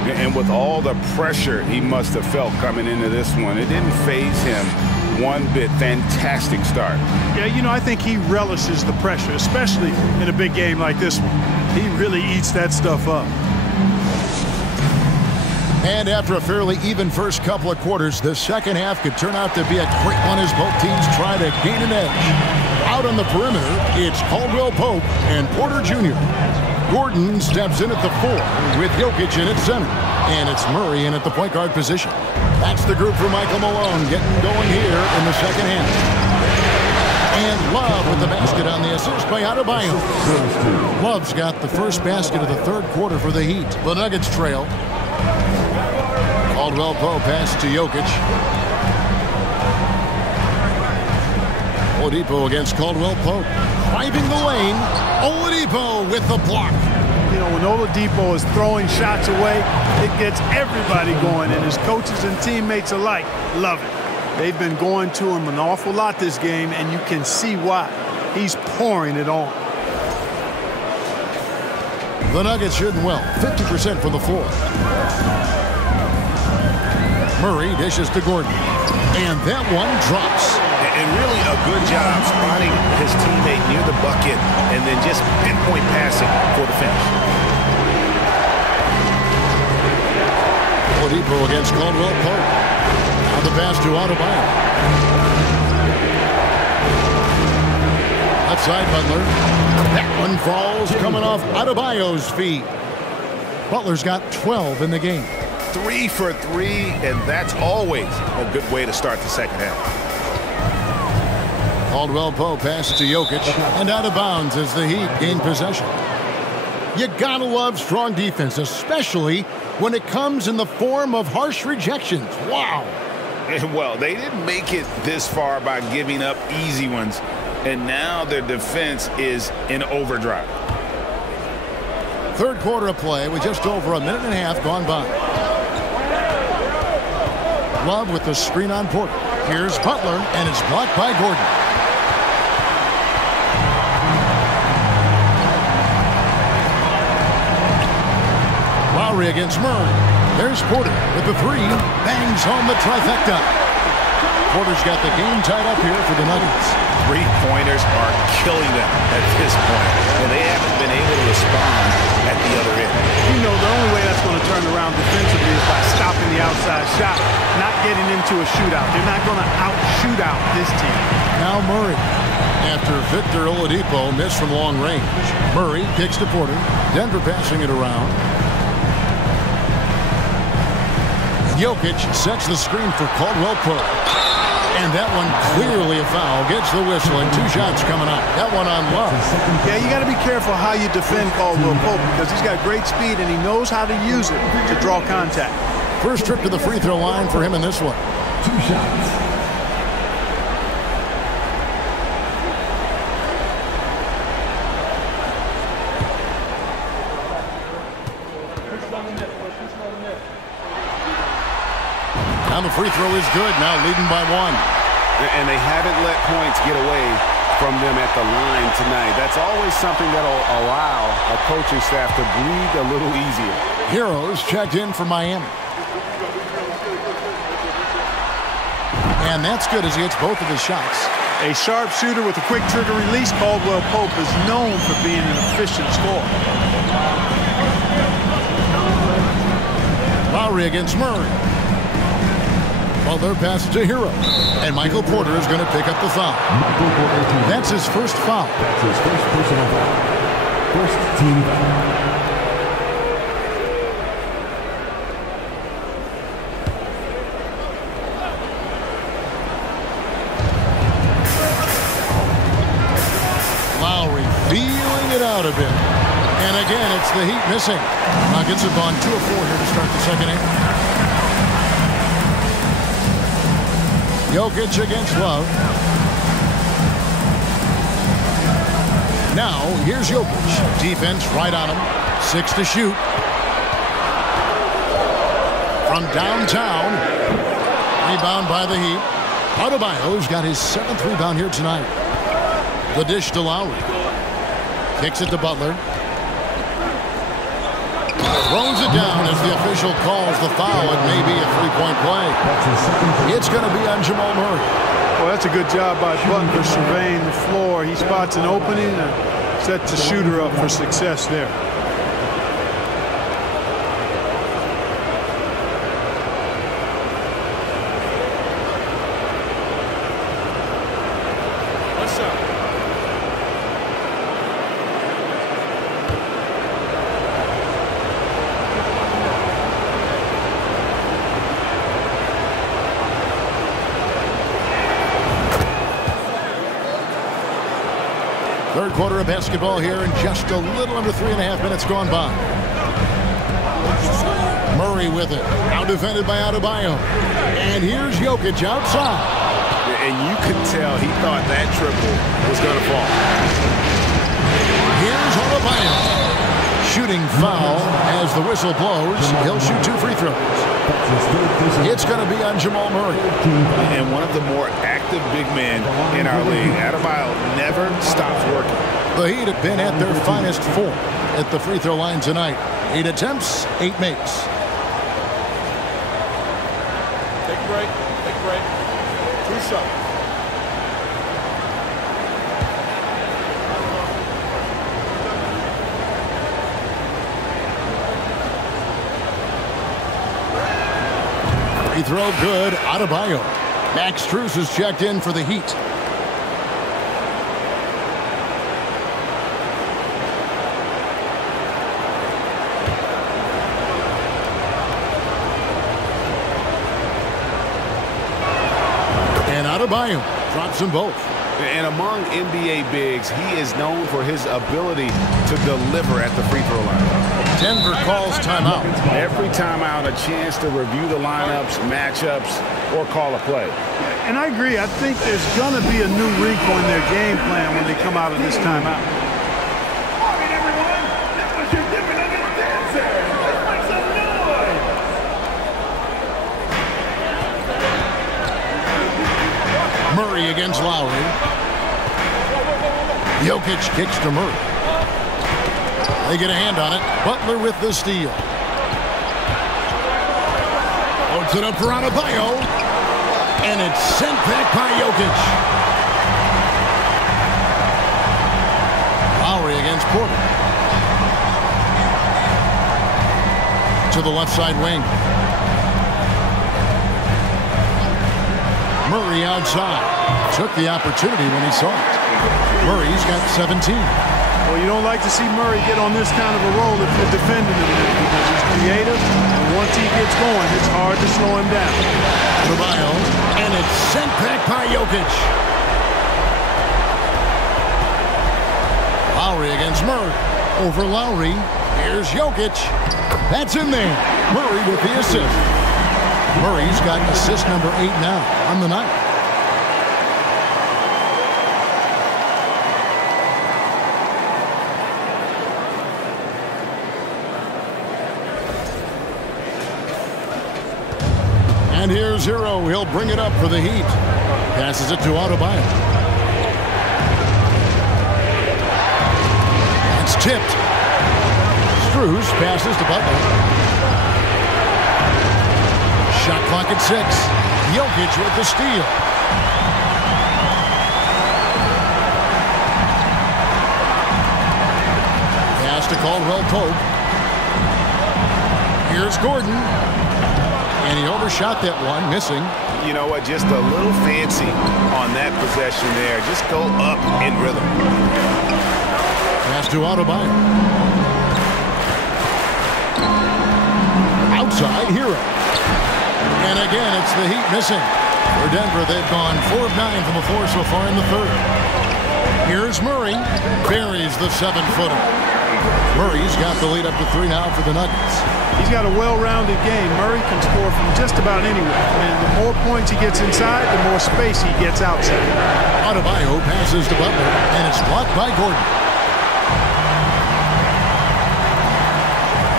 And with all the pressure he must have felt coming into this one, it didn't faze him one bit. Fantastic start. Yeah, you know, I think he relishes the pressure, especially in a big game like this one. He really eats that stuff up. And after a fairly even first couple of quarters, the second half could turn out to be a great one as both teams try to gain an edge. Out on the perimeter, it's Caldwell Pope and Porter Jr. Gordon steps in at the 4 with Jokic in at center. And it's Murray in at the point guard position. That's the group for Michael Malone getting going here in the second half. And Love with the basket on the assist by Adebayo. Love's got the first basket of the third quarter for the Heat. The Nuggets trail. Caldwell Pope pass to Jokic. Oladipo against Caldwell Pope. Driving the lane. Oladipo with the block. You know, when Oladipo is throwing shots away, it gets everybody going, and his coaches and teammates alike love it. They've been going to him an awful lot this game, and you can see why. He's pouring it on. The Nuggets shooting well. 50% from the floor. Murray dishes to Gordon. And that one drops. And really a good job spotting his teammate near the bucket and then just pinpoint passing for the finish. Oladipo against Caldwell Pope. On the pass to Adebayo. Outside Butler. That one falls coming off Adebayo's feet. Butler's got 12 in the game. 3 for 3, and that's always a good way to start the second half. Caldwell Pope passes to Jokic and out of bounds as the Heat gain possession. You gotta love strong defense, especially when it comes in the form of harsh rejections. Wow. Well, they didn't make it this far by giving up easy ones, and now their defense is in overdrive. Third quarter of play with just over a minute and a half gone by. Love with the screen on Porter. Here's Butler, and it's blocked by Gordon. Lowry against Murray. There's Porter with the 3. Bangs home the trifecta. Porter's got the game tied up here for the Nuggets. Three-pointers are killing them at this point, and they haven't been able to respond at the other end. You know, the only way that's going to turn around defensively is by stopping the outside shot, not getting into a shootout. They're not going to out-shoot out this team. Now Murray. After Victor Oladipo missed from long range. Murray kicks to Porter. Denver passing it around. Jokic sets the screen for Caldwell Pope. And that one clearly a foul. Gets the whistle and 2 shots coming up. That one on Love. Yeah, you got to be careful how you defend Caldwell Pope because he's got great speed and he knows how to use it to draw contact. First trip to the free throw line for him in this one. 2 shots. Now the free throw is good. Now leading by 1. And they haven't let points get away from them at the line tonight. That's always something that'll allow a coaching staff to breathe a little easier. Heroes checked in for Miami. And that's good as he hits both of his shots. A sharp shooter with a quick trigger release, Caldwell Pope is known for being an efficient scorer. Lowry against Murray. Butler passes to Hero. And Michael Porter is going to pick up the foul. That's his first foul. That's his first personal foul. First team foul. Lowry feeling it out a bit. And again, it's the Heat missing. Nuggets have gone 2 of 4 here to start the second half. Jokic against Love. Now, here's Jokic. Defense right on him. 6 to shoot. From downtown. Rebound by the Heat. Adebayo's got his 7th rebound here tonight. The dish to Lowry. Kicks it to Butler. Throws it down as the official calls the foul. It may be a 3-point play. It's going to be on Jamal Murray. Well, that's a good job by Butler surveying the floor. He spots an opening and sets the shooter up for success there. Third quarter of basketball here, and just a little under 3.5 minutes gone by. Murray with it. Now defended by Adebayo. And here's Jokic outside. And you could tell he thought that triple was going to fall. Here's Adebayo. Shooting foul as the whistle blows. He'll shoot 2 free throws. It's going to be on Jamal Murray. And one of the more active big men in our league. Adebayo never stops working. The Heat have been at their finest form at the free throw line tonight. 8 attempts, 8 makes. Take a break. Take a break. 2 shots. Free throw good. Adebayo. Max Strus is checked in for the Heat. And Adebayo drops them both. And among NBA bigs, he is known for his ability to deliver at the free throw line. Denver calls timeout. Every timeout, a chance to review the lineups, matchups, or call a play. And I agree. I think there's going to be a new wrinkle in their game plan when they come out of this timeout. Murray against Lowry. Jokic kicks to Murray. They get a hand on it. Butler with the steal. Loads it up for Adebayo. And it's sent back by Jokic. Lowry against Porter. To the left side wing. Murray outside. Took the opportunity when he saw it. Murray's got 17. Well, you don't like to see Murray get on this kind of a roll if you're defending him because he's creative. And once he gets going, it's hard to slow him down. Adebayo, and it's sent back by Jokic. Lowry against Murray. Over Lowry. Here's Jokic. That's in there. Murray with the assist. Murray's got assist number 8 now on the night. And here's Hero. He'll bring it up for the Heat. Passes it to Adebayo. It's tipped. Strus passes to Butler. Shot clock at 6. Jokic with the steal. Pass to Caldwell Pope. Here's Gordon. And he overshot that one, missing. You know what? Just a little fancy on that possession there. Just go up in rhythm. Pass to Adebayo. Outside, Hero. And again, it's the Heat missing. For Denver, they've gone 4 of 9 from the floor so far in the third. Here's Murray. Buries the 7-footer. Murray's got the lead up to 3 now for the Nuggets. He's got a well-rounded game. Murray can score from just about anywhere. And the more points he gets inside, the more space he gets outside. Adebayo passes to Butler, and it's blocked by Gordon.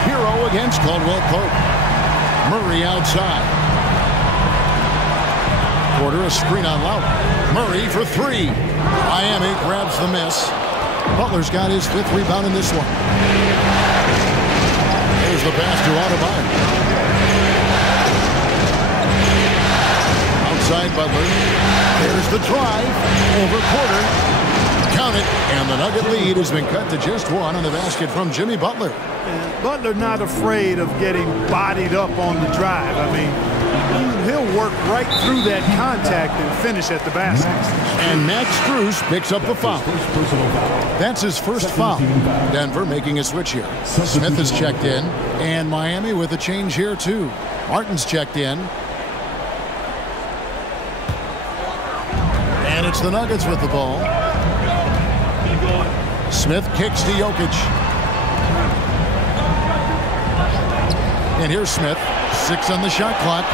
Hero against Caldwell Pope. Murray outside. Porter a screen on Lowry. Murray for 3. Miami grabs the miss. Butler's got his 5th rebound in this one. There's the pass to Adebayo. Outside Butler. There's the drive. Over Porter. Count it. And the Nugget lead has been cut to just 1 on the basket from Jimmy Butler. And Butler not afraid of getting bodied up on the drive. I mean, he'll work right through that contact and finish at the basket. And Max Strus picks up the foul. That's his first foul. Denver making a switch here. Smith is checked in, and Miami with a change here too. Martin's checked in. And it's the Nuggets with the ball. Smith kicks to Jokic. And here's Smith. 6 on the shot clock.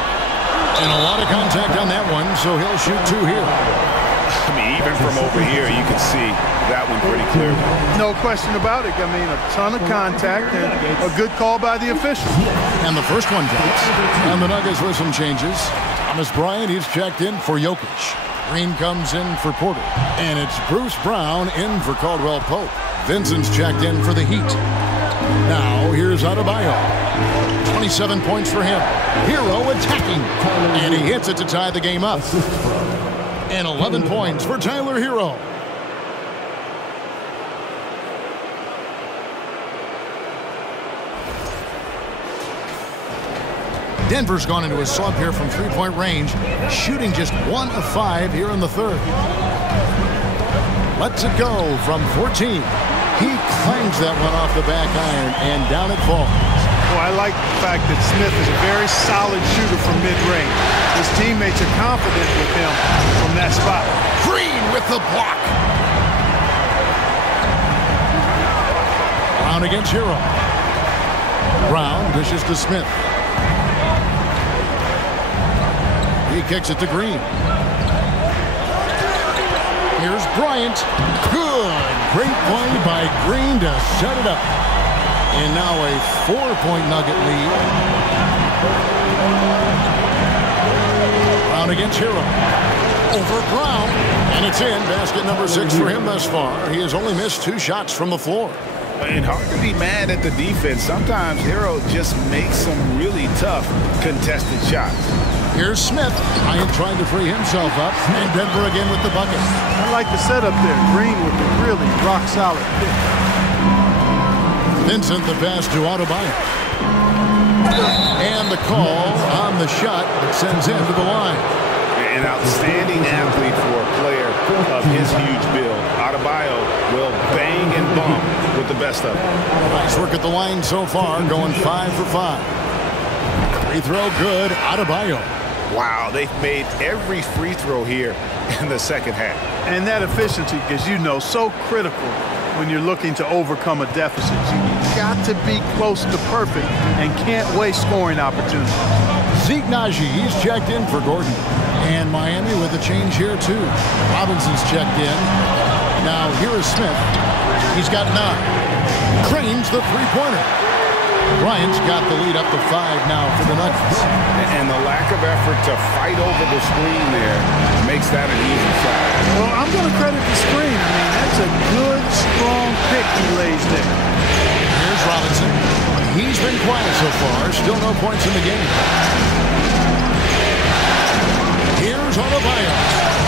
And a lot of contact on that one, so he'll shoot 2 here. I mean, even from over here, you can see that one pretty clearly. No question about it. I mean, a ton of contact and a good call by the official. And the first one drops. And the Nuggets with some changes. Thomas Bryant, he's checked in for Jokic. Green comes in for Porter. And it's Bruce Brown in for Caldwell Pope. Vincent's checked in for the Heat. Now, here's Adebayo. 27 points for him. Hero attacking. And he hits it to tie the game up. And 11 points for Tyler Hero. Denver's gone into a slump here from 3-point range, shooting just 1 of 5 here in the third. Lets it go from 14. He clangs that one off the back iron, and down it falls. Well, I like the fact that Smith is a very solid shooter from mid-range. His teammates are confident with him from that spot. Green with the block. Brown against Hero. Brown dishes to Smith. He kicks it to Green. Here's Bryant. Good. Great play by Green to set it up. And now a 4-point Nugget lead. Brown against Hero. Over Brown. And it's in. Basket number 6 for him thus far. He has only missed 2 shots from the floor. And hard to be mad at the defense. Sometimes Hero just makes some really tough contested shots. Here's Smith. Bryant trying to free himself up. And Denver again with the bucket. I like the setup there. Green with the really rock-solid pick. Vincent the pass to Adebayo. And the call on the shot that sends him to the line. An outstanding athlete for a player of his huge build. Adebayo will bang and bump with the best of them. Nice work at the line so far, going 5 for 5. Free throw good, Adebayo. Wow, they've made every free throw here in the second half. And that efficiency, as you know, so critical when you're looking to overcome a deficit. You've got to be close to perfect and can't waste scoring opportunities. Zeke Naji, he's checked in for Gordon. And Miami with a change here, too. Robinson's checked in. Now, here is Smith. He's got 9. Cranes the three-pointer. Bryant's got the lead up to 5 now for the Nuggets. And the lack of effort to fight over the screen there makes that an easy shot. Well, I'm going to credit the screen. I mean, that's a good, strong pick he lays there. Here's Robinson. He's been quiet so far. Still no points in the game. Here's Adebayo.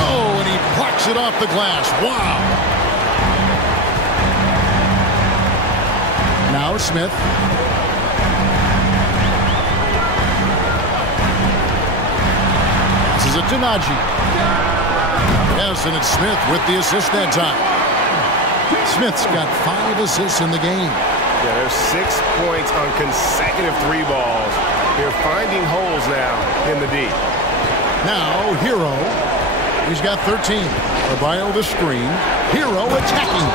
Oh, and he plucks it off the glass. Wow. Now Smith. This is a Tenaji. Yes, and it's Smith with the assist that time. Smith's got 5 assists in the game. Yeah, there's 6 points on consecutive 3 balls. They're finding holes now in the D. Now, Hero. He's got 13. Adebayo the screen. Hero attacking.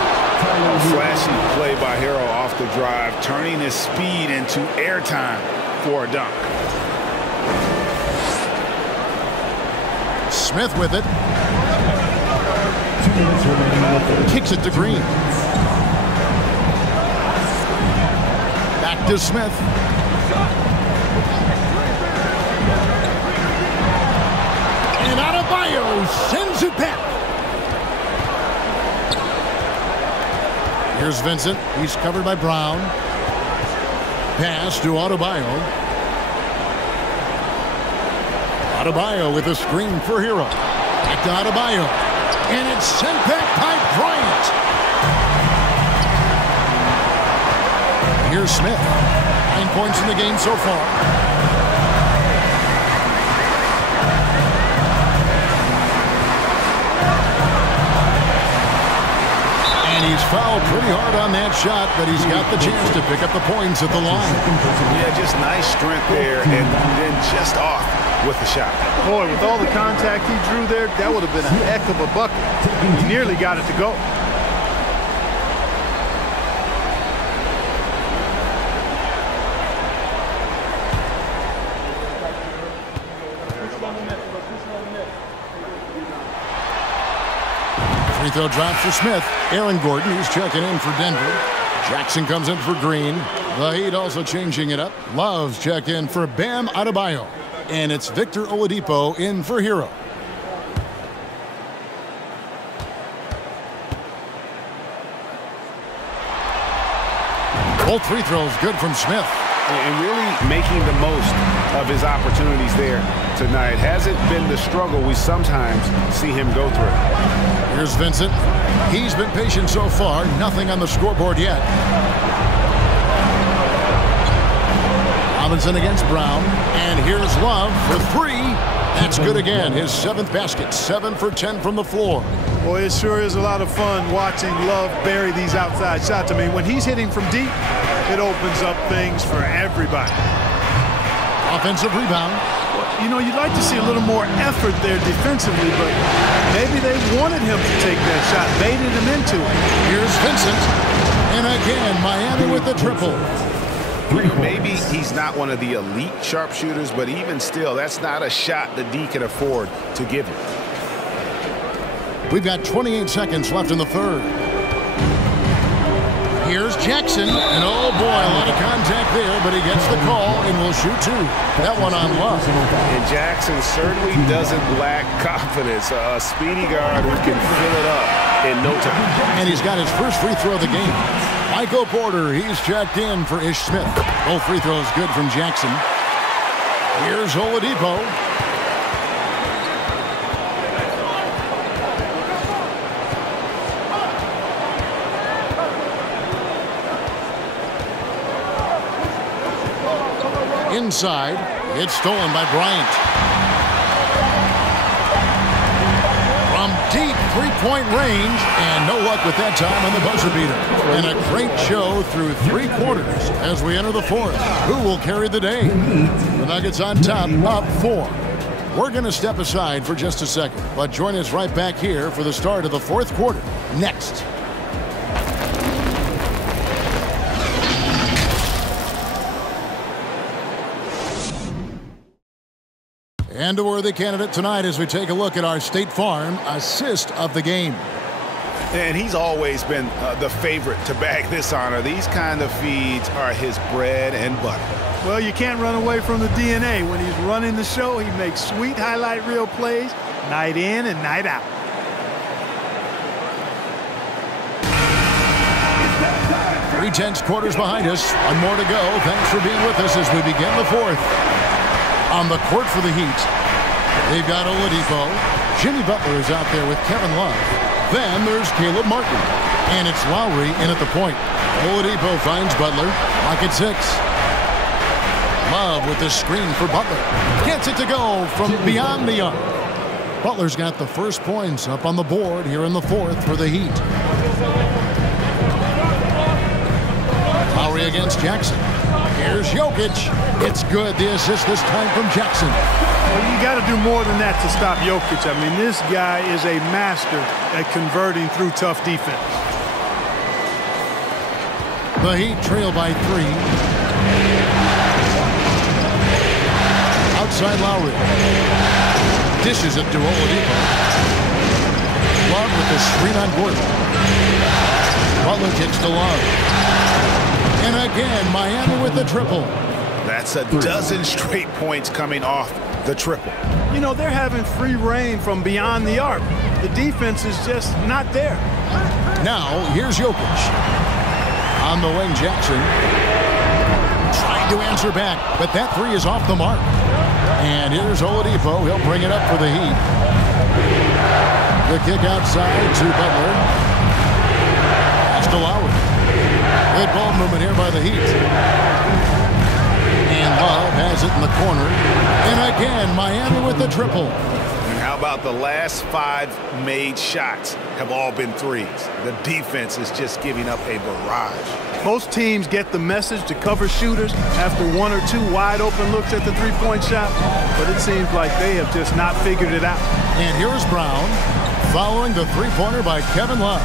Flashy play by Hero off the drive, turning his speed into airtime for a dunk. Smith with it. Kicks it to Green. Back to Smith. And Adebayo sends it back. Here's Vincent. He's covered by Brown. Pass to Adebayo. Adebayo with a screen for Hero. Back to Adebayo. And it's sent back by Bryant. Here's Smith. 9 points in the game so far. He's fouled pretty hard on that shot, but he's got the chance to pick up the points at the line. Yeah, just nice strength there, and then just off with the shot. Boy, with all the contact he drew there, that would have been a heck of a bucket. He nearly got it to go. Free throw drops for Smith. Aaron Gordon, he's checking in for Denver. Jackson comes in for Green. The Heat also changing it up. Love's checked in for Bam Adebayo. And it's Victor Oladipo in for Hero. Both free throws good from Smith. And really making the most of his opportunities there tonight. Hasn't been the struggle we sometimes see him go through. Here's Vincent. He's been patient so far. Nothing on the scoreboard yet. Robinson against Brown. And here's Love for three. That's good again. His 7th basket. 7 for 10 from the floor. Boy, it sure is a lot of fun watching Love bury these outside shots. I mean, when he's hitting from deep, it opens up things for everybody. Offensive rebound. You know, you'd like to see a little more effort there defensively, but maybe they wanted him to take that shot, baited him into it. Here's Vincent. And again, Miami with the triple. Maybe he's not one of the elite sharpshooters, but even still, that's not a shot the D can afford to give him. We've got 28 seconds left in the third. Here's Jackson, and oh boy, a lot of contact there, but he gets the call and will shoot two. That one on Love. And Jackson certainly doesn't lack confidence. A speedy guard who can fill it up in no time. And he's got his first free throw of the game. Michael Porter, he's checked in for Ish Smith. Both free throws good from Jackson. Here's Oladipo. Inside, it's stolen by Bryant. From deep three-point range, and no luck with that time on the buzzer beater. And a great show through 3 quarters as we enter the fourth. Who will carry the day? The Nuggets on top, up 4. We're going to step aside for just a second, but join us right back here for the start of the fourth quarter next. And a worthy candidate tonight as we take a look at our State Farm assist of the game. And he's always been the favorite to bag this honor. These kind of feeds are his bread and butter. Well, you can't run away from the DNA. When he's running the show, he makes sweet highlight reel plays night in and night out. Three-tenths quarters behind us. One more to go. Thanks for being with us as we begin the fourth. On the court for the Heat, they've got Oladipo. Jimmy Butler is out there with Kevin Love. Then there's Caleb Martin. And it's Lowry in at the point. Oladipo finds Butler. Lock at 6. Love with the screen for Butler. Gets it to go from beyond the arc. Butler's got the first points up on the board here in the fourth for the Heat. Lowry against Jackson. Here's Jokic. It's good. The assist this time from Jackson. Well, you got to do more than that to stop Jokic. I mean, this guy is a master at converting through tough defense. The Heat trail by 3. Outside Lowry. Dishes it to Oladipo. Love with the screen on Gordon. Butler kicks to Love. And again, Miami with the triple. That's a dozen straight points coming off the triple. You know, they're having free reign from beyond the arc. The defense is just not there. Now, here's Jokic. On the wing, Jackson. Trying to answer back, but that 3 is off the mark. And here's Oladipo. He'll bring it up for the Heat. The kick outside to Butler. Pass to Lowry. Good ball movement here by the Heat. And Love has it in the corner. And again, Miami with the triple. And how about the last 5 made shots have all been threes? The defense is just giving up a barrage. Most teams get the message to cover shooters after 1 or 2 wide open looks at the three-point shot, but it seems like they have just not figured it out. And here's Brown following the three-pointer by Kevin Love.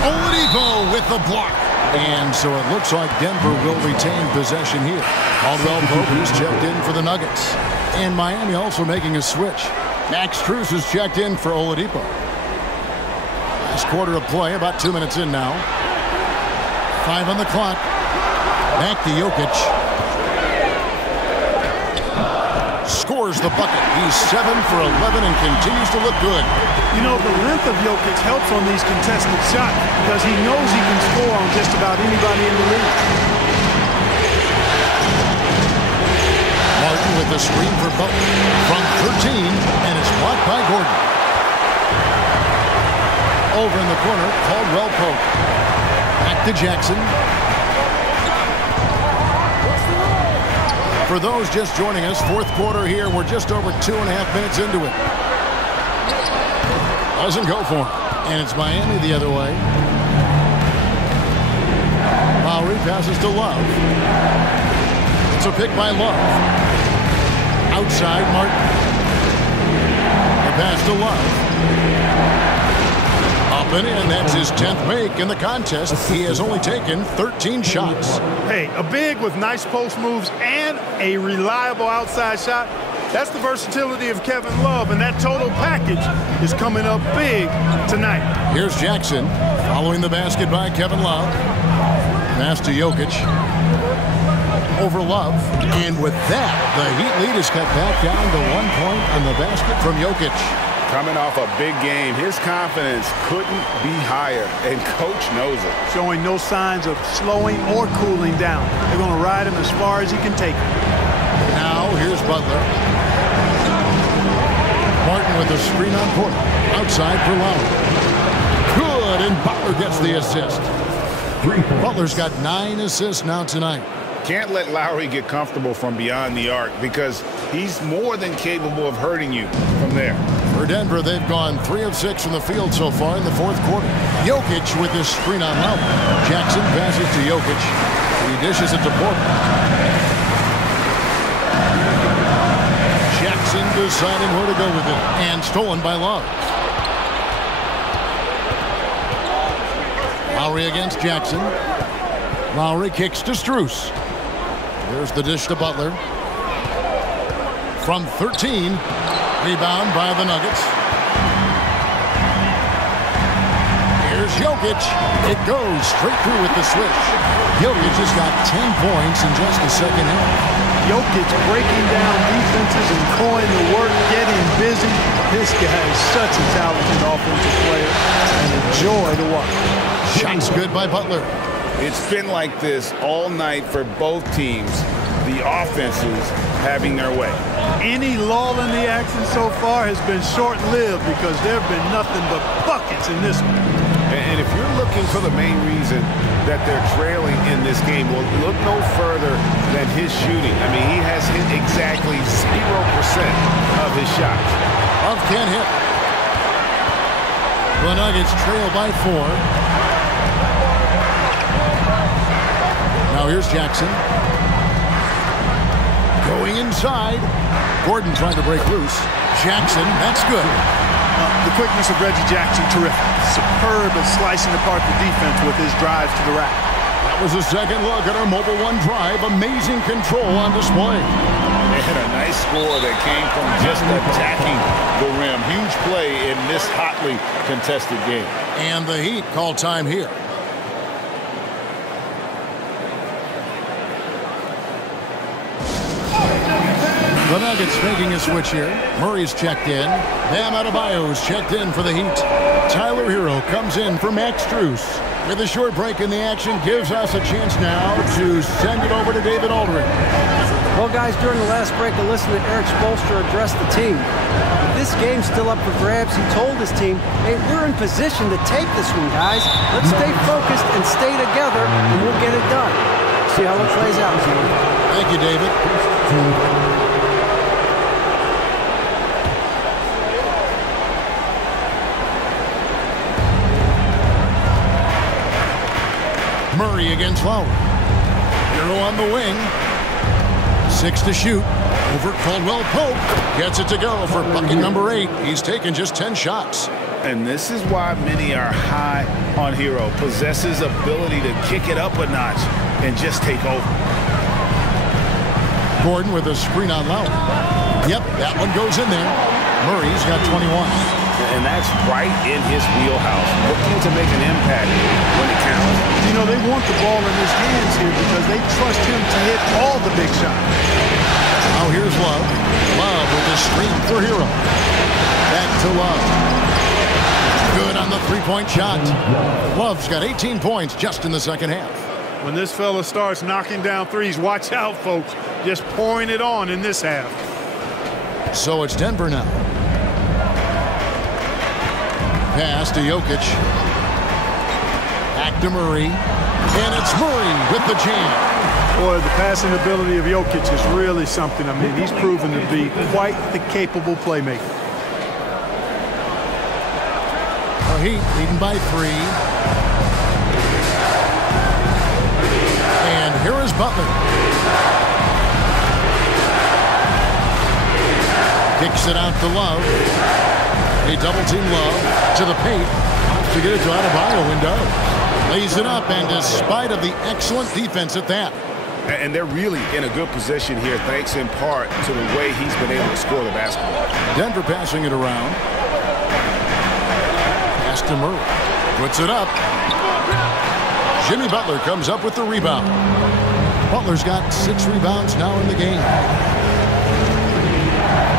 Oladipo with the block. And so it looks like Denver will retain possession here. Caldwell Pope is checked in for the Nuggets. And Miami also making a switch. Max Strus is checked in for Oladipo. Last quarter of play, about 2 minutes in now. 5 on the clock. Back to Jokic. Scores the bucket. He's 7 for 11 and continues to look good. You know, the length of Jokic helps on these contested shots because he knows he can score on just about anybody in the league. Martin with the screen for Butler from 13, and it's blocked by Gordon. Over in the corner, Caldwell Pope. Back to Jackson. For those just joining us, 4th quarter here. We're just over 2.5 minutes into it. Doesn't go for him. And it's Miami the other way. Lowry passes to Love. It's a pick by Love. Outside, Martin. The pass to Love. Up and in. That's his 10th make in the contest. He has only taken 13 shots. Hey, a big with nice post moves and a reliable outside shot. That's the versatility of Kevin Love, and that total package is coming up big tonight. Here's Jackson following the basket by Kevin Love. Pass to Jokic. Over Love. And with that, the Heat lead is cut back down to 1 point on the basket from Jokic. Coming off a big game, his confidence couldn't be higher, and Coach knows it. Showing no signs of slowing or cooling down. They're going to ride him as far as he can take him. Now, here's Butler. Martin with a screen on Porter. Outside for Lowry. Good, and Butler gets the assist. Butler's got 9 assists now tonight. Can't let Lowry get comfortable from beyond the arc because he's more than capable of hurting you from there. For Denver, they've gone 3 of 6 from the field so far in the 4th quarter. Jokic with his screen on Lowry. Jackson passes to Jokic. He dishes it to Porter. Jackson deciding where to go with it. And stolen by Love. Lowry against Jackson. Lowry kicks to Strus. There's the dish to Butler. From 13. Rebound by the Nuggets. Here's Jokic. It goes straight through with the switch. Jokic has got 10 points in just the second half. Jokic breaking down defenses and coiling the work, getting busy. This guy is such a talented offensive player and a joy to watch. Shots good by Butler. It's been like this all night for both teams. The offenses having their way. Any lull in the action so far has been short-lived because there have been nothing but buckets in this one. And if you're looking for the main reason that they're trailing in this game, well, look no further than his shooting. I mean, he has hit exactly 0% of his shots. Love can't hit. The Nuggets trail by 4. Now here's Jackson. Going inside. Gordon trying to break loose. Jackson, that's good. The quickness of Reggie Jackson, terrific. Superb at slicing apart the defense with his drives to the rack. That was a second look at our Mobile One drive. Amazing control on display. And a nice score that came from just attacking the rim. Huge play in this hotly contested game. And the Heat call time here. The Nuggets making a switch here. Murray's checked in. Bam Adebayo's checked in for the Heat. Tyler Hero comes in for Max Strus. With a short break in the action, gives us a chance now to send it over to David Aldridge. Well, guys, during the last break, I listened to Eric Spoelstra address the team. With this game's still up for grabs, he told his team, hey, we're in position to take this one, guys. Let's stay focused and stay together, and we'll get it done. See how it plays out. Thank you, David. Murray against Lowry. Hero on the wing. 6 to shoot. Over Caldwell Pope. Gets it to go for bucket number 8. He's taken just 10 shots. And this is why many are high on Hero. Possesses ability to kick it up a notch and just take over. Gordon with a screen on Lowry. Yep, that one goes in there. Murray's got 21. And that's right in his wheelhouse. Looking to make an impact when it counts. You know, they want the ball in his hands here because they trust him to hit all the big shots. Now here's Love. Love with the screen for Hero. Back to Love. Good on the three-point shot. Love's got 18 points just in the second half. When this fella starts knocking down threes, watch out, folks. Just pouring it on in this half. So it's Denver now. Pass to Jokic. Back to Murray. And it's Murray with the jam. Boy, the passing ability of Jokic is really something. I mean, he's proven to be quite the capable playmaker. The Heat leading by 3. And here is Butler. Kicks it out to Love. A double-team Love to the paint to get it to Adebayo and does. Lays it up, and despite of the excellent defense at that. And they're really in a good position here, thanks in part to the way he's been able to score the basketball. Denver passing it around. Pass to Murray. Puts it up. Jimmy Butler comes up with the rebound. Butler's got 6 rebounds now in the game.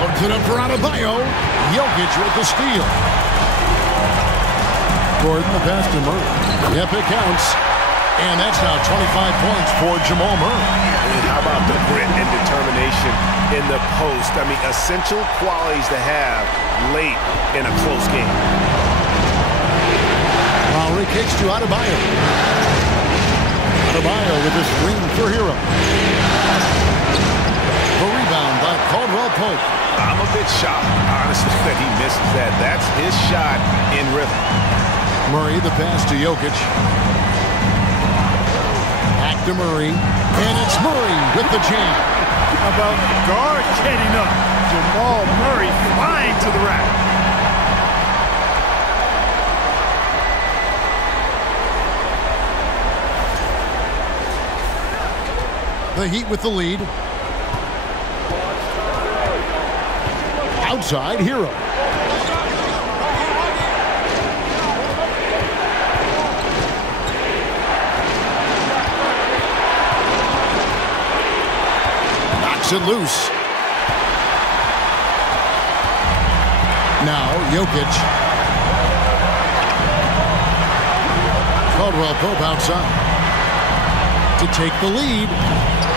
Loads it up for Adebayo. Jokic with the steal. Gordon the pass to Murray. Yep, it counts. And that's now 25 points for Jamal Murray. And how about the grit and determination in the post? I mean, essential qualities to have late in a close game. Lowry kicks to Adebayo. Adebayo with the screen for Hero. The rebound by Caldwell Pope. I'm a bit shocked, honestly, that he misses that. That's his shot in rhythm. Murray, the pass to Jokic. Back to Murray. And it's Murray with the jam. How about guard getting up? Jamal Murray flying to the rack. The Heat with the lead. Outside, Hero. Knocks it loose. Now, Jokic. Caldwell Pope outside. To take the lead.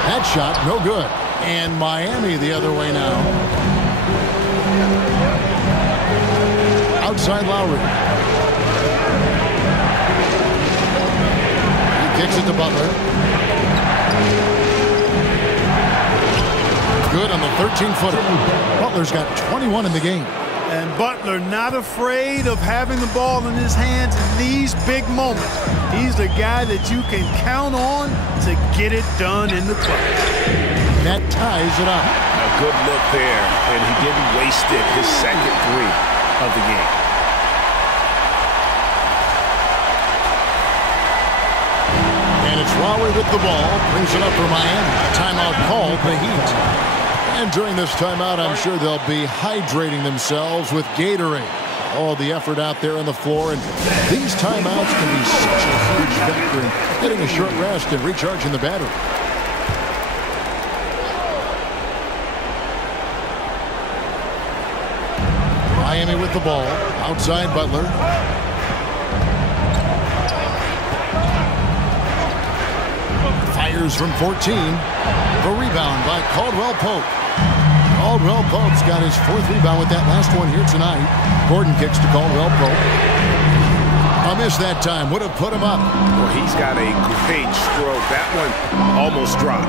That shot, no good. And Miami the other way now. Outside Lowry. He kicks it to Butler. Good on the 13-footer. Butler's got 21 in the game. And Butler not afraid of having the ball in his hands in these big moments. He's the guy that you can count on to get it done in the clutch. That ties it up. A good look there, and he didn't waste it. His second three of the game. And it's Lowry with the ball. Brings it up for Miami. Timeout called the Heat. And during this timeout, I'm sure they'll be hydrating themselves with Gatorade. All the effort out there on the floor. And these timeouts can be such a huge factor in getting a short rest and recharging the battery. Miami with the ball. Outside Butler. Fires from 14. The rebound by Caldwell Pope. Caldwell Pope's got his fourth rebound with that last one here tonight. Gordon kicks to Caldwell Pope. A miss that time. Would have put him up. Well, he's got a great stroke. That one almost dropped.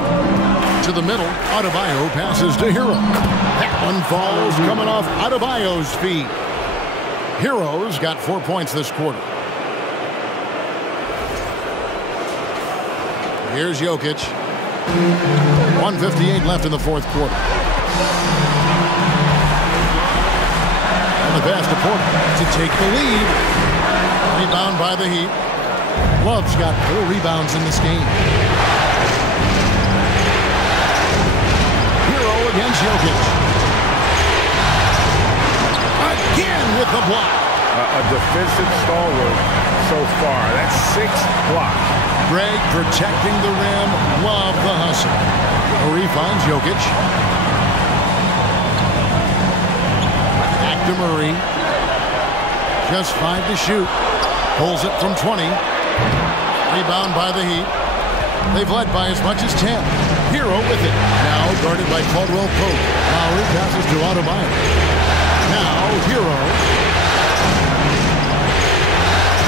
To the middle. Adebayo passes to Hero. That one falls coming off Adebayo's feet. Hero's got 4 points this quarter. Here's Jokic. 1:58 left in the fourth quarter. And the pass to Porter to take the lead. Rebound by the Heat. Love's got 4 rebounds in this game. Hero against Jokic. Again with the block. A defensive stalwart so far. That's 6 blocks. Greg protecting the rim. Love the hustle. Murray finds Jokic. Back to Murray. Just 5 to shoot. Pulls it from 20. Rebound by the Heat. They've led by as much as 10. Hero with it. Now guarded by Caldwell Pope. Lowry passes to Adebayo. Now Hero.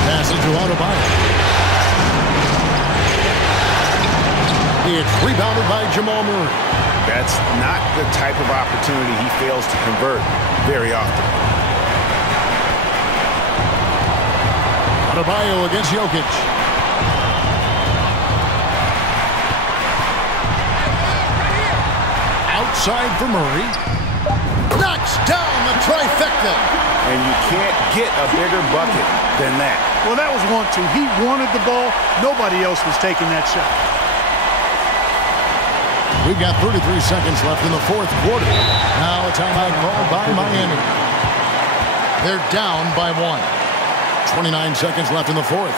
Passes to Adebayo. It's rebounded by Jamal Murray. That's not the type of opportunity he fails to convert very often. Adebayo against Jokic. Outside for Murray. Knocks down the trifecta. And you can't get a bigger bucket than that. Well, that was 1-2. He wanted the ball. Nobody else was taking that shot. We've got 33 seconds left in the fourth quarter. Now a timeout called by Miami. They're down by 1. 29 seconds left in the fourth.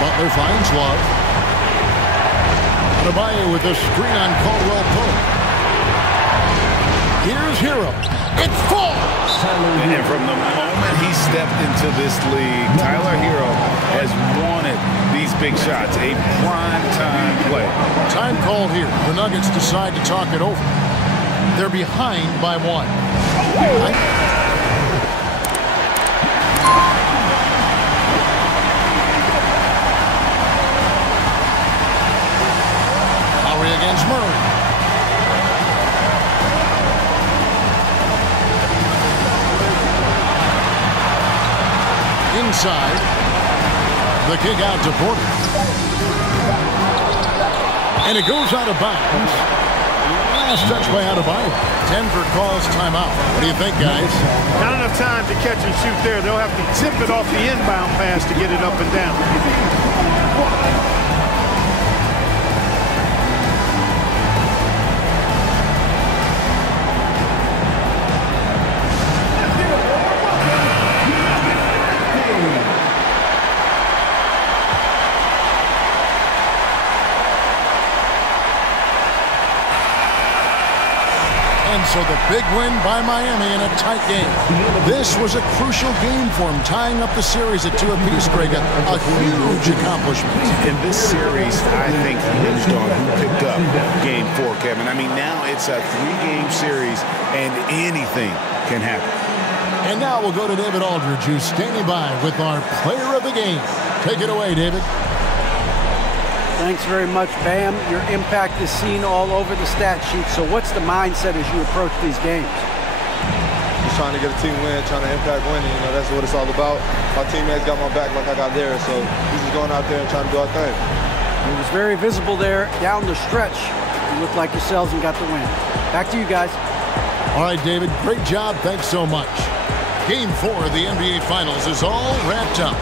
Butler finds Love. Adebayo with a screen on Caldwell Pope. Here's Hero. It falls! And from the moment he stepped into this league, Tyler Hero has wanted these big shots. A prime-time play. Time called here. The Nuggets decide to talk it over. They're behind by 1. Lowry against Murray. Inside. The kick out to Porter. And it goes out of bounds. Last touch by Adebayo. Denver calls timeout. What do you think, guys? Not enough time to catch and shoot there. They'll have to tip it off the inbound pass to get it up and down. And so the big win by Miami in a tight game. This was a crucial game for him, tying up the series at 2 apiece, Greg. A huge accomplishment. In this series, I think hinged on who picked up Game 4, Kevin. I mean, now it's a 3-game series, and anything can happen. And now we'll go to David Aldridge, who's standing by with our player of the game. Take it away, David. Thanks very much, Bam. Your impact is seen all over the stat sheet. So what's the mindset as you approach these games? Just trying to get a team win, trying to impact winning. You know, that's what it's all about. My teammates got my back like I got theirs. So we're just going out there and trying to do our thing. It was very visible there down the stretch. You looked like yourselves and got the win. Back to you guys. All right, David, great job. Thanks so much. Game 4 of the NBA Finals is all wrapped up.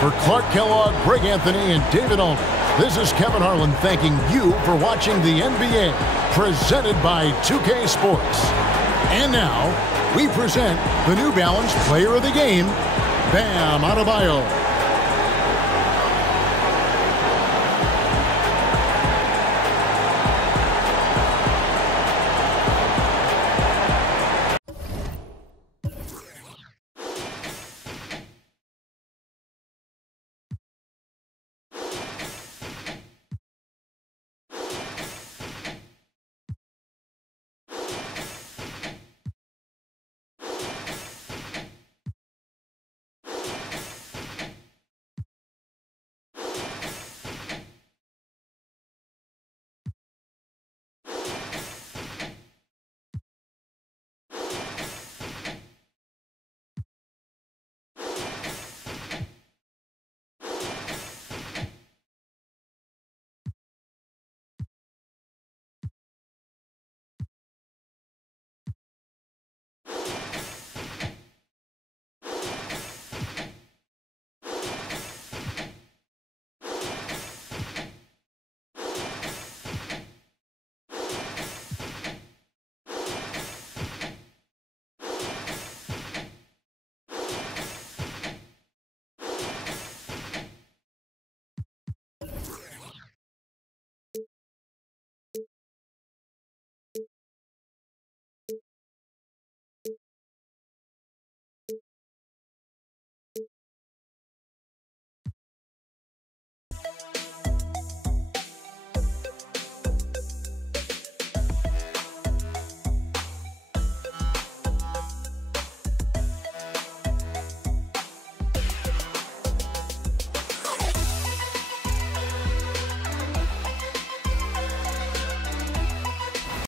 For Clark Kellogg, Greg Anthony, and David Aldridge, this is Kevin Harlan thanking you for watching the NBA, presented by 2K Sports. And now, we present the New Balance Player of the Game, Bam Adebayo.